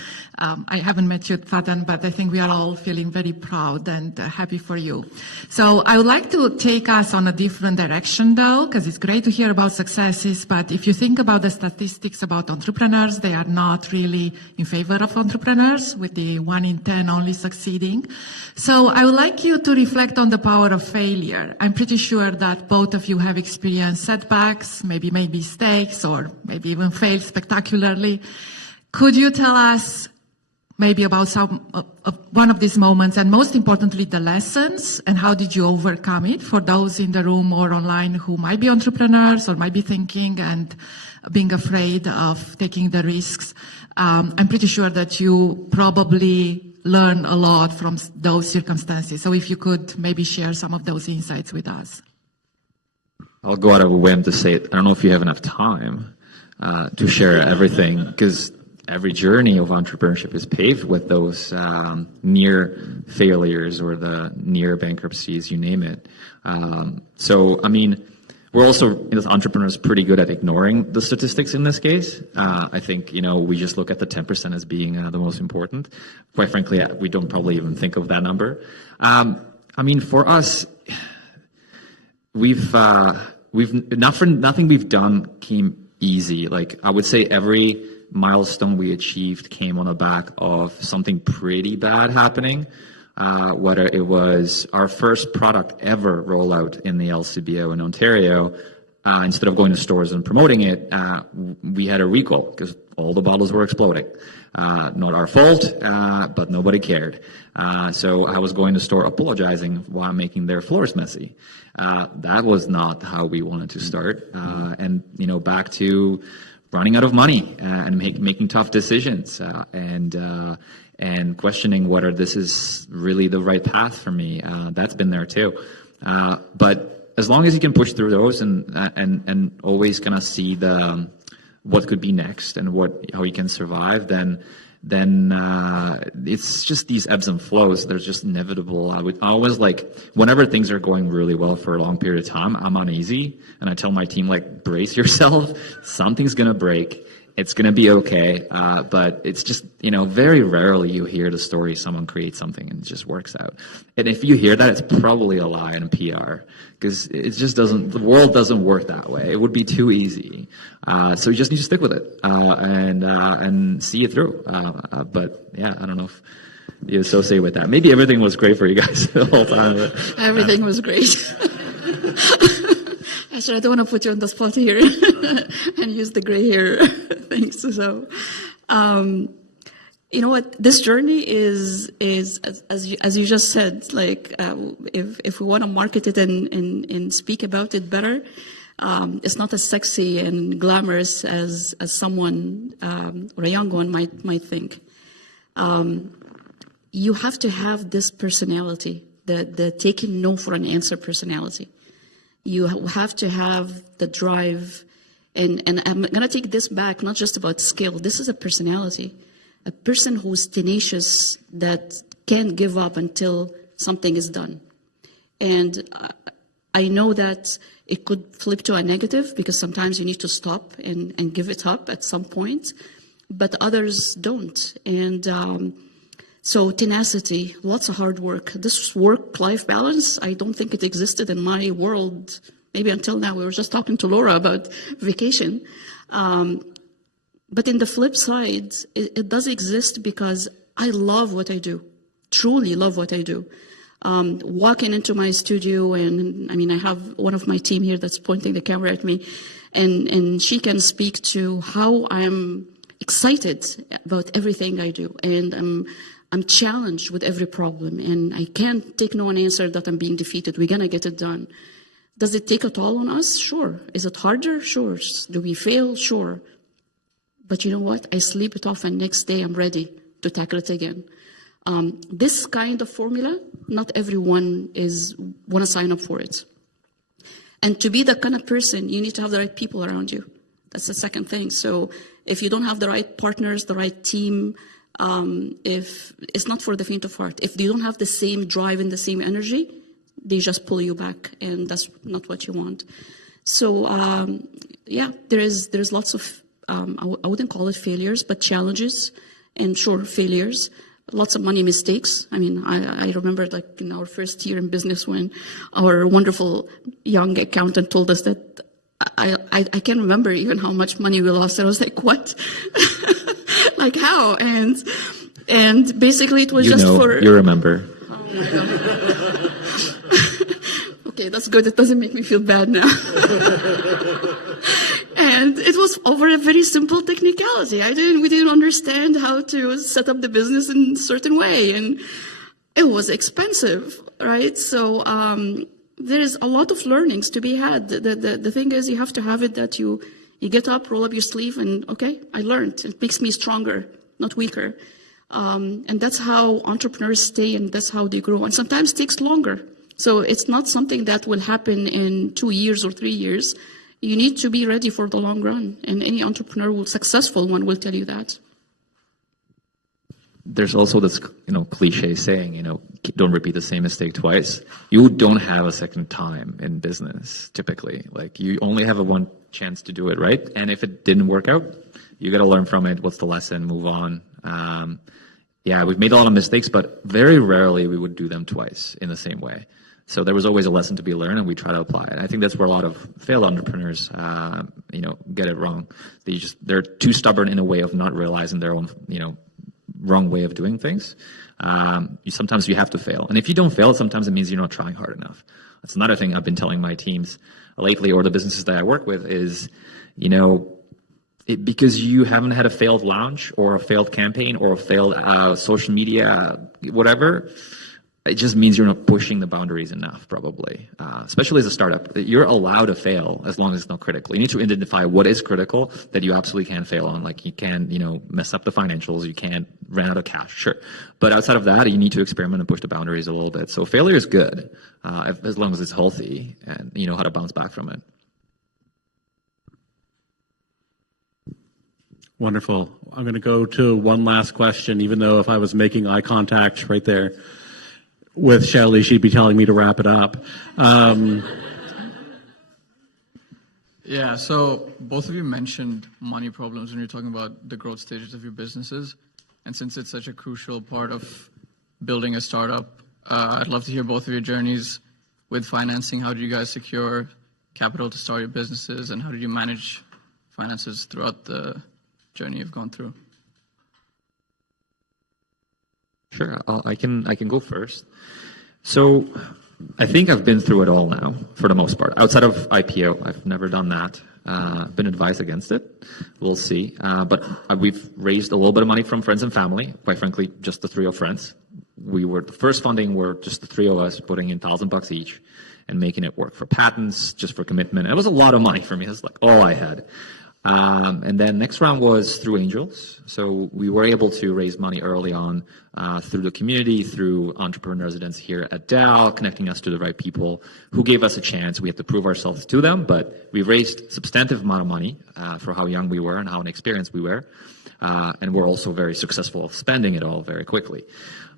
I haven't met you, Faten, but I think we are all feeling very proud and happy for you. So I would like to take us on a different direction, though, because it's great to hear about successes, but if you think about the statistics about entrepreneurs, they are not really in favor of entrepreneurs, with the 1 in 10 only succeeding. So I would like you to reflect on the power of failure. I'm pretty sure that both of you have experienced setbacks, maybe made mistakes, or maybe even failed spectacularly. Could you tell us maybe about one of these moments, and most importantly, the lessons, and how did you overcome it for those in the room or online who might be entrepreneurs or might be thinking and being afraid of taking the risks? I'm pretty sure that you probably learn a lot from those circumstances. So if you could maybe share some of those insights with us. I'll go out of a whim to say it. I don't know if you have enough time to share everything, because every journey of entrepreneurship is paved with those near failures or the near bankruptcies, you name it. So, I mean, we're also, as entrepreneurs, pretty good at ignoring the statistics in this case. I think, we just look at the 10% as being the most important. Quite frankly, we don't probably even think of that number. I mean, for us, nothing we've done came easy. Like, I would say every milestone we achieved came on the back of something pretty bad happening, whether it was our first product ever rollout in the LCBO in Ontario. Instead of going to stores and promoting it, we had a recall because all the bottles were exploding. Not our fault, but nobody cared. So I was going to store apologizing while making their floors messy. That was not how we wanted to start. And back to running out of money and making tough decisions and questioning whether this is really the right path for me. That's been there too. But as long as you can push through those and always kind of see what could be next and how you can survive, then it's just these ebbs and flows. They're just inevitable. I always whenever things are going really well for a long period of time, I'm uneasy, and I tell my team, brace yourself. Something's gonna break. It's gonna be okay. But it's just, very rarely you hear the story someone creates something and it just works out. And if you hear that, it's probably a lie in PR, because it just doesn't. The world doesn't work that way. It would be too easy. So you just need to stick with it and see it through. But yeah, I don't know if you associate with that. Maybe everything was great for you guys the whole time. Everything was great. Actually, I don't want to put you on the spot here and use the gray hair things. So, you know what? This journey is as you just said. If we want to market it and speak about it better, it's not as sexy and glamorous as someone or a young one might think. You have to have this personality, the taking no for an answer personality. You have to have the drive, and I'm going to take this back, not just about skill. This is a personality, a person who's tenacious, that can't give up until something is done. And I know that it could flip to a negative, because sometimes you need to stop and give it up at some point, but others don't. And so tenacity, lots of hard work. This work-life balance, I don't think it existed in my world, maybe until now. We were just talking to Laura about vacation. But in the flip side, it does exist because I love what I do, truly love what I do. Walking into my studio, and I have one of my team here that's pointing the camera at me, and she can speak to how I'm excited about everything I do. And I'm challenged with every problem, and I can't take no answer that I'm being defeated. We're going to get it done. Does it take a toll on us? Sure. Is it harder? Sure. Do we fail? Sure. But you know what? I sleep it off, and next day I'm ready to tackle it again. This kind of formula, not everyone want to sign up for it. And to be the kind of person, you need to have the right people around you. That's the second thing. So if you don't have the right partners, the right team, if it's not for the faint of heart. If they don't have the same drive and the same energy, they just pull you back, and that's not what you want. So there's lots of I wouldn't call it failures, but challenges and sure, failures, lots of money mistakes. I mean, I remember like in our first year in business when our wonderful young accountant told us that I can't remember even how much money we lost. I was like, what? Like how? And basically it was you remember. Okay, that's good. It doesn't make me feel bad now. And it was over a very simple technicality. We didn't understand how to set up the business in a certain way, and it was expensive, right? So there is a lot of learnings to be had. The thing is, you have to have it that you get up, roll up your sleeve, and okay, I learned. It makes me stronger, not weaker. And that's how entrepreneurs stay, and that's how they grow. And sometimes it takes longer. So it's not something that will happen in 2 years or 3 years. You need to be ready for the long run. And any entrepreneur successful one will tell you that. There's also this, cliche saying, don't repeat the same mistake twice. You don't have a second time in business, typically. Like, you only have one chance to do it, right? And if it didn't work out, you got to learn from it. What's the lesson? Move on. We've made a lot of mistakes, but very rarely we would do them twice in the same way. So there was always a lesson to be learned, and we try to apply it. I think that's where a lot of failed entrepreneurs, get it wrong. They're too stubborn in a way of not realizing their own, wrong way of doing things. Sometimes you have to fail, and if you don't fail, sometimes it means you're not trying hard enough. That's another thing I've been telling my teams lately, or the businesses that I work with, is, because you haven't had a failed launch or a failed campaign or a failed social media, whatever, it just means you're not pushing the boundaries enough, probably. Especially as a startup, you're allowed to fail as long as it's not critical. You need to identify what is critical that you absolutely can fail on. Like, you can, mess up the financials, you can't run out of cash, sure. But outside of that, you need to experiment and push the boundaries a little bit. So failure is good, as long as it's healthy and you know how to bounce back from it. Wonderful. I'm going to go to one last question, even though if I was making eye contact right there with Shelly, she'd be telling me to wrap it up. Yeah, so both of you mentioned money problems when you're talking about the growth stages of your businesses. And since it's such a crucial part of building a startup, I'd love to hear both of your journeys with financing. How did you guys secure capital to start your businesses, and how did you manage finances throughout the journey you've gone through? Sure, I can go first. So I think I've been through it all now, for the most part. Outside of IPO, I've never done that. Been advised against it. We'll see. But we've raised a little bit of money from friends and family. Quite frankly, just the three of friends. The first funding were just the three of us putting in $1,000 each and making it work for patents, just for commitment. It was a lot of money for me. It was like all I had. And then next round was through angels. So we were able to raise money early on through the community, through entrepreneur residents here at Dow, connecting us to the right people who gave us a chance. We had to prove ourselves to them, but we raised substantive amount of money for how young we were and how inexperienced we were. And we're also very successful of spending it all very quickly.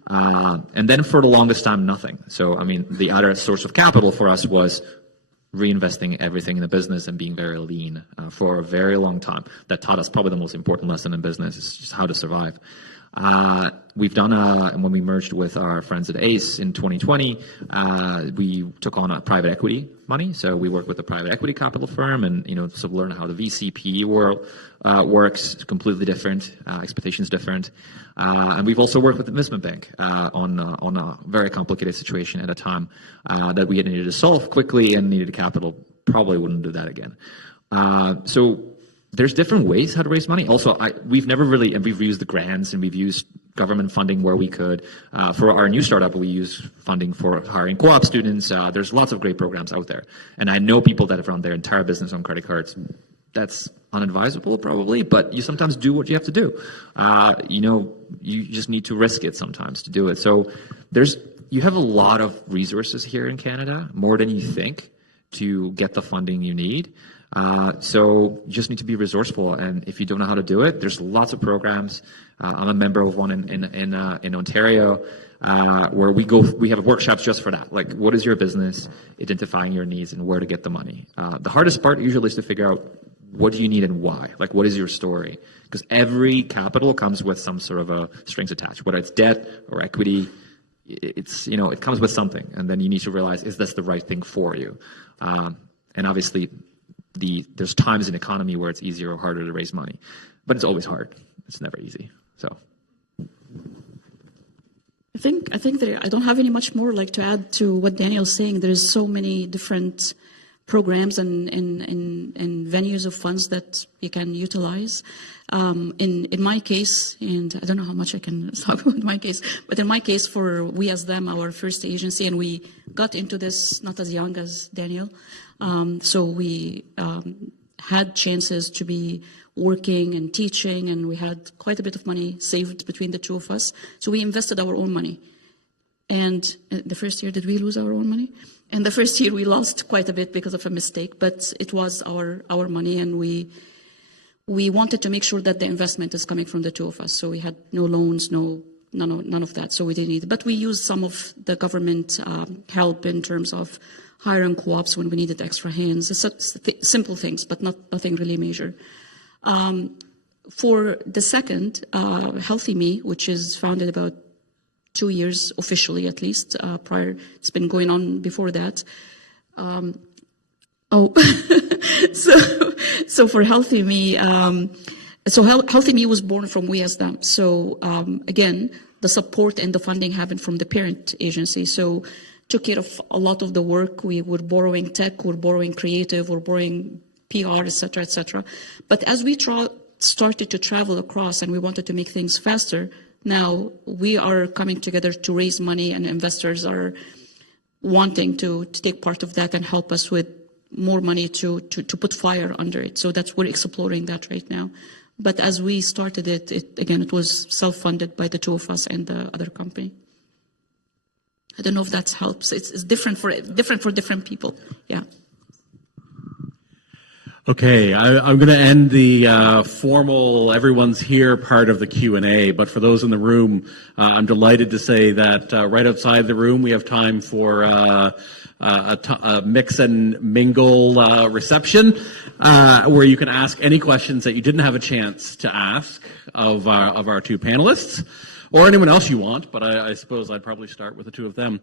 And then for the longest time, nothing. So, the other source of capital for us was reinvesting everything in the business and being very lean for a very long time. That taught us probably the most important lesson in business is just how to survive. We've done, and when we merged with our friends at ACE in 2020, we took on a private equity money. So we work with a private equity capital firm and, so learn how the VCP world works. Completely different, expectations different. And we've also worked with the investment bank on a very complicated situation at a time that we had needed to solve quickly and needed capital. Probably wouldn't do that again. So there's different ways how to raise money. Also, we've never really, and we've used the grants and we've used government funding where we could. For our new startup, we use funding for hiring co-op students. There's lots of great programs out there. And I know people that have run their entire business on credit cards. That's unadvisable probably, but you sometimes do what you have to do. You just need to risk it sometimes to do it. So you have a lot of resources here in Canada, more than you think, to get the funding you need. So you just need to be resourceful, and if you don't know how to do it, there's lots of programs. I'm a member of one in Ontario where we have workshops just for that. Like, what is your business, identifying your needs, and where to get the money. The hardest part usually is to figure out what do you need and why? Like, what is your story? Because every capital comes with some sort of a strings attached, whether it's debt or equity. It's, you know, it comes with something, and then you need to realize, is this the right thing for you? And obviously, there's times in the economy where it's easier or harder to raise money, but it's always hard. It's never easy. So, I think that I don't have any much more like to add to what Daniel's saying. There's so many different programs and venues of funds that you can utilize. In my case, and I don't know how much I can talk about my case, but in my case, for WeUsThem, our first agency, and we got into this not as young as Daniel, so we had chances to be working and teaching, and we had quite a bit of money saved between the two of us. So we invested our own money. And the first year, did we lose our own money? And the first year we lost quite a bit because of a mistake, but it was our money, and we wanted to make sure that the investment is coming from the two of us. So we had no loans, none of that. So we didn't need it. But we used some of the government help in terms of hiring co-ops when we needed extra hands. It's simple things, but nothing really major. For the second, Healthy Me, which is founded about 2 years officially, at least. Prior, it's been going on before that. So for Healthy Me, Healthy Me was born from WeUsThem. So again, the support and the funding happened from the parent agency. So took care of a lot of the work. We were borrowing tech, we're borrowing creative, we're borrowing PR, et cetera. But as we started to travel across and we wanted to make things faster, now we are coming together to raise money, and investors are wanting to take part of that and help us with more money to put fire under it. So we're exploring that right now. But as we started it was self-funded by the two of us and the other company. I don't know if that helps. It's different for different people. Yeah. Okay, I'm going to end the formal everyone's here part of the Q&A, but for those in the room, I'm delighted to say that right outside the room we have time for a mix and mingle reception where you can ask any questions that you didn't have a chance to ask of our two panelists, or anyone else you want, but I suppose I'd probably start with the two of them.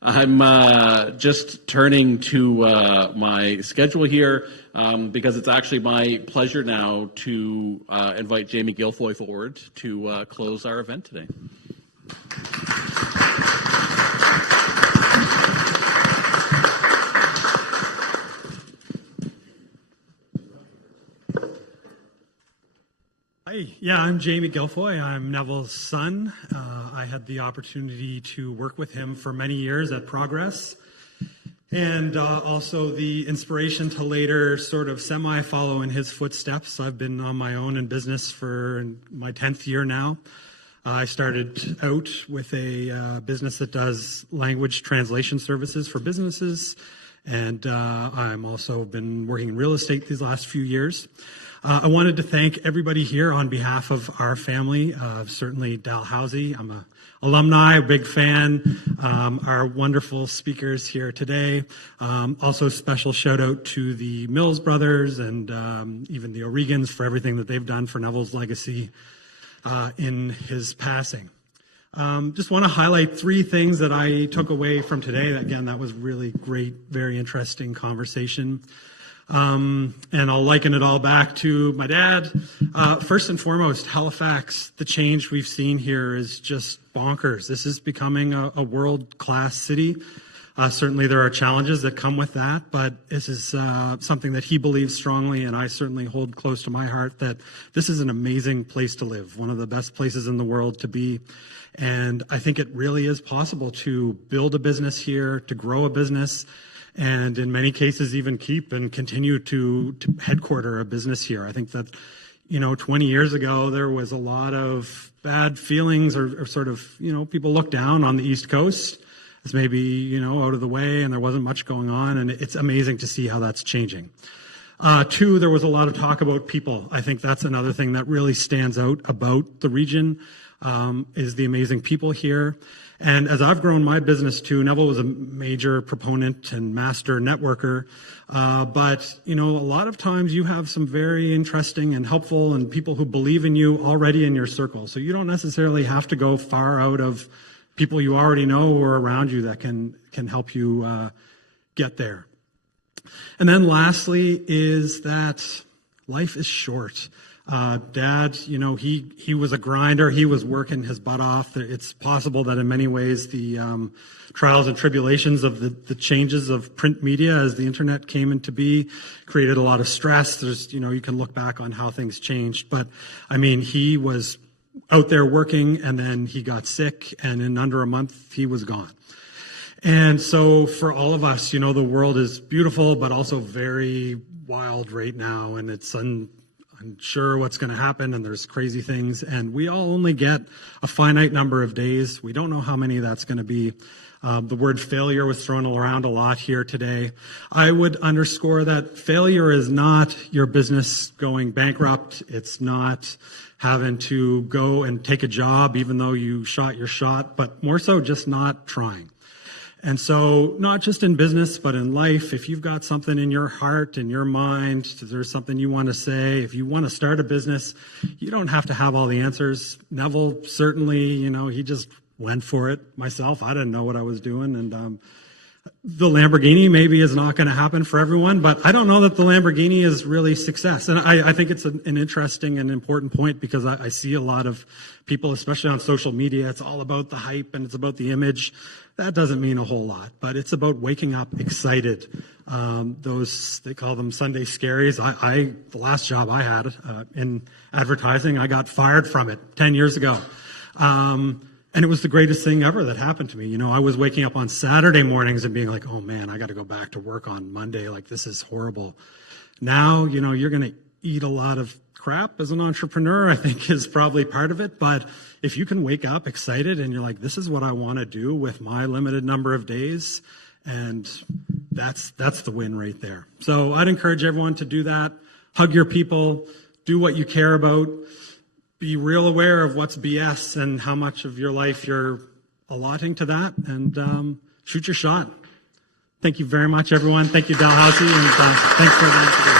I'm just turning to my schedule here because it's actually my pleasure now to invite Jamie Gilfoy forward to close our event today. Hi, yeah, I'm Jamie Gilfoy. I'm Neville's son. I had the opportunity to work with him for many years at Progress, and also the inspiration to later sort of semi-follow in his footsteps. I've been on my own in business for my 10th year now. I started out with a business that does language translation services for businesses, and I'm also been working in real estate these last few years. I wanted to thank everybody here on behalf of our family, certainly Dalhousie. I'm an alumni, a big fan, our wonderful speakers here today. Also special shout out to the Mills brothers and even the O'Regans for everything that they've done for Neville's legacy in his passing. Just want to highlight 3 things that I took away from today. Again, that was really great, very interesting conversation. And I'll liken it all back to my dad. First and foremost, Halifax, the change we've seen here is just bonkers. This is becoming a world-class city. Certainly there are challenges that come with that, but this is something that he believes strongly, and I certainly hold close to my heart, that this is an amazing place to live, one of the best places in the world to be. And I think it really is possible to build a business here, to grow a business, and in many cases even keep and continue to headquarter a business here. I think that, 20 years ago, there was a lot of bad feelings or sort of, people looked down on the East Coast as maybe, out of the way, and there wasn't much going on, and it's amazing to see how that's changing. 2, there was a lot of talk about people. I think that's another thing that really stands out about the region, is the amazing people here. And as I've grown my business too, Neville was a major proponent and master networker. But, a lot of times you have some very interesting and helpful and people who believe in you already in your circle. So you don't necessarily have to go far out of people you already know or around you that can help you get there. And then lastly is that life is short. Dad, he was a grinder. He was working his butt off. It's possible that in many ways the trials and tribulations of the changes of print media as the internet came into be created a lot of stress. There's, you can look back on how things changed. But, he was out there working, and then he got sick, and in under a month, he was gone. And so for all of us, the world is beautiful, but also very wild right now, and it's unsure what's going to happen, and there's crazy things, and we all only get a finite number of days. We don't know how many that's going to be. The word failure was thrown around a lot here today. I would underscore that failure is not your business going bankrupt. It's not having to go and take a job even though you shot your shot, but more so just not trying. And so not just in business, but in life, if you've got something in your heart, in your mind, if there's something you want to say, if you want to start a business, you don't have to have all the answers. Neville certainly, he just went for it. Myself, I didn't know what I was doing. And the Lamborghini maybe is not going to happen for everyone, but I don't know that the Lamborghini is really success. And I think it's an interesting and important point because I see a lot of people, especially on social media, it's all about the hype and it's about the image. That doesn't mean a whole lot, but it's about waking up excited. They call them Sunday scaries. The last job I had in advertising, I got fired from it 10 years ago. And it was the greatest thing ever that happened to me. I was waking up on Saturday mornings and being like, oh man, I got to go back to work on Monday. Like, this is horrible. Now, you're going to eat a lot of crap as an entrepreneur, I think is probably part of it. But if you can wake up excited and you're like, this is what I want to do with my limited number of days, and that's the win right there. So I'd encourage everyone to do that. Hug your people, do what you care about, be real aware of what's BS and how much of your life you're allotting to that, and shoot your shot. Thank you very much, everyone. Thank you, Dalhousie, and thanks for the